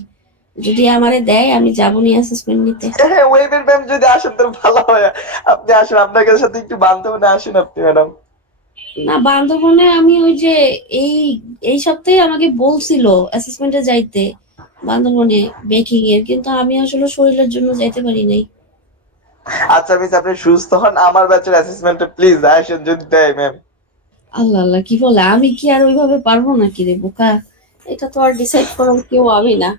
যদি আমারে দেয় আমি যাবো নি অ্যাসেসমেন্ট নিতে। হ্যাঁ ওয়েবের ম্যাম যদি আসেন তো ভালো হয়, আপনি আসেন, আপনাকে সাথে একটু বান্দরবনে আসেন আপনি ম্যাডাম। না, বান্দরবনে আমি ওই যে এই এই সপ্তাহে আমাকে বলছিল অ্যাসেসমেন্টে যাইতে বান্দরবনে বেকিং এর, কিন্তু আমি আসলে শরীরের জন্য যাইতে পারি নাই। আচ্ছা মিস, আপনি সুস্থ হন, আমার ব্যাচের অ্যাসেসমেন্টে প্লিজ আসেন যদি দেয় ম্যাম। আল্লাহ আল্লাহ, কি বলে, আমি কি আর ওইভাবে পারবো নাকি রে বোকা? এটা তো আর ডিসাইড করার কেউ আমি না।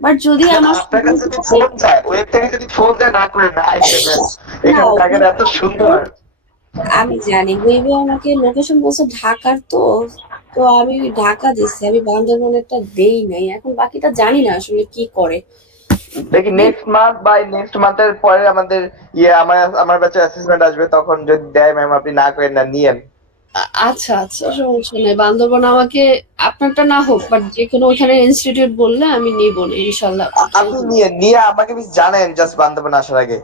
বাট যদি আমার আপনার কাছে যদি ফোন যায়, ওয়েব থেকে যদি ফোন যায় না করে না আসেন ম্যাম, না, এখানে জায়গাটা এত সুন্দর। আমি জানি ওয়েবে আমাকে লোকেশন বলছে ঢাকার, তো তো আমি ঢাকা দিচ্ছি, আমি বান্দরবনেরটা দেই নাই। এখন বাকিটা জানি না আসলে কি করে। দেখি নেক্সট মান্থ বা নেক্সট মান্থের পরে আমাদের আমার ব্যাচের অ্যাসেসমেন্ট আসবে, তখন যদি দেয় ম্যাম আপনি না করেন না, নিয়েন। আচ্ছা আচ্ছা, সমস্যা নেই। বান্দরবন আমাকে আপনারটা না হোক, বাট যে কোনো ওইখানে ইনস্টিটিউট বললে আমি নিব না ইনশাল্লাহ। আপনি নিয়ে আমাকে প্লিজ জানেন জাস্ট বান্দরবান আসার আগে।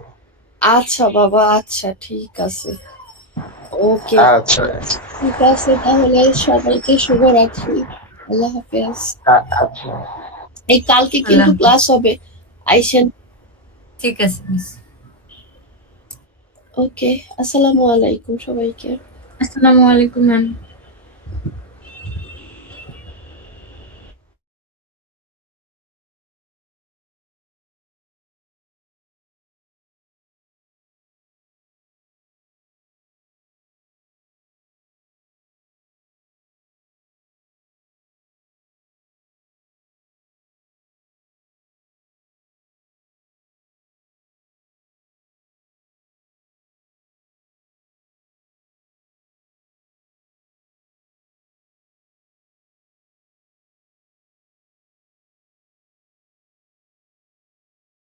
আচ্ছা বাবা, আচ্ছা ঠিক আছে, ওকে। আচ্ছা ঠিক আছে, তাহলে সবাইকে শুভরাত্রি। আল্লাহ হাফেজ। আচ্ছা। এই কালকে আল্লাহ কিন্তু হাফেজ। ক্লাস হবে, আইসেন। ঠিক আছে মিস। ওকে, আসসালামু আলাইকুম সবাইকে। আসসালামু আলাইকুম ম্যাম।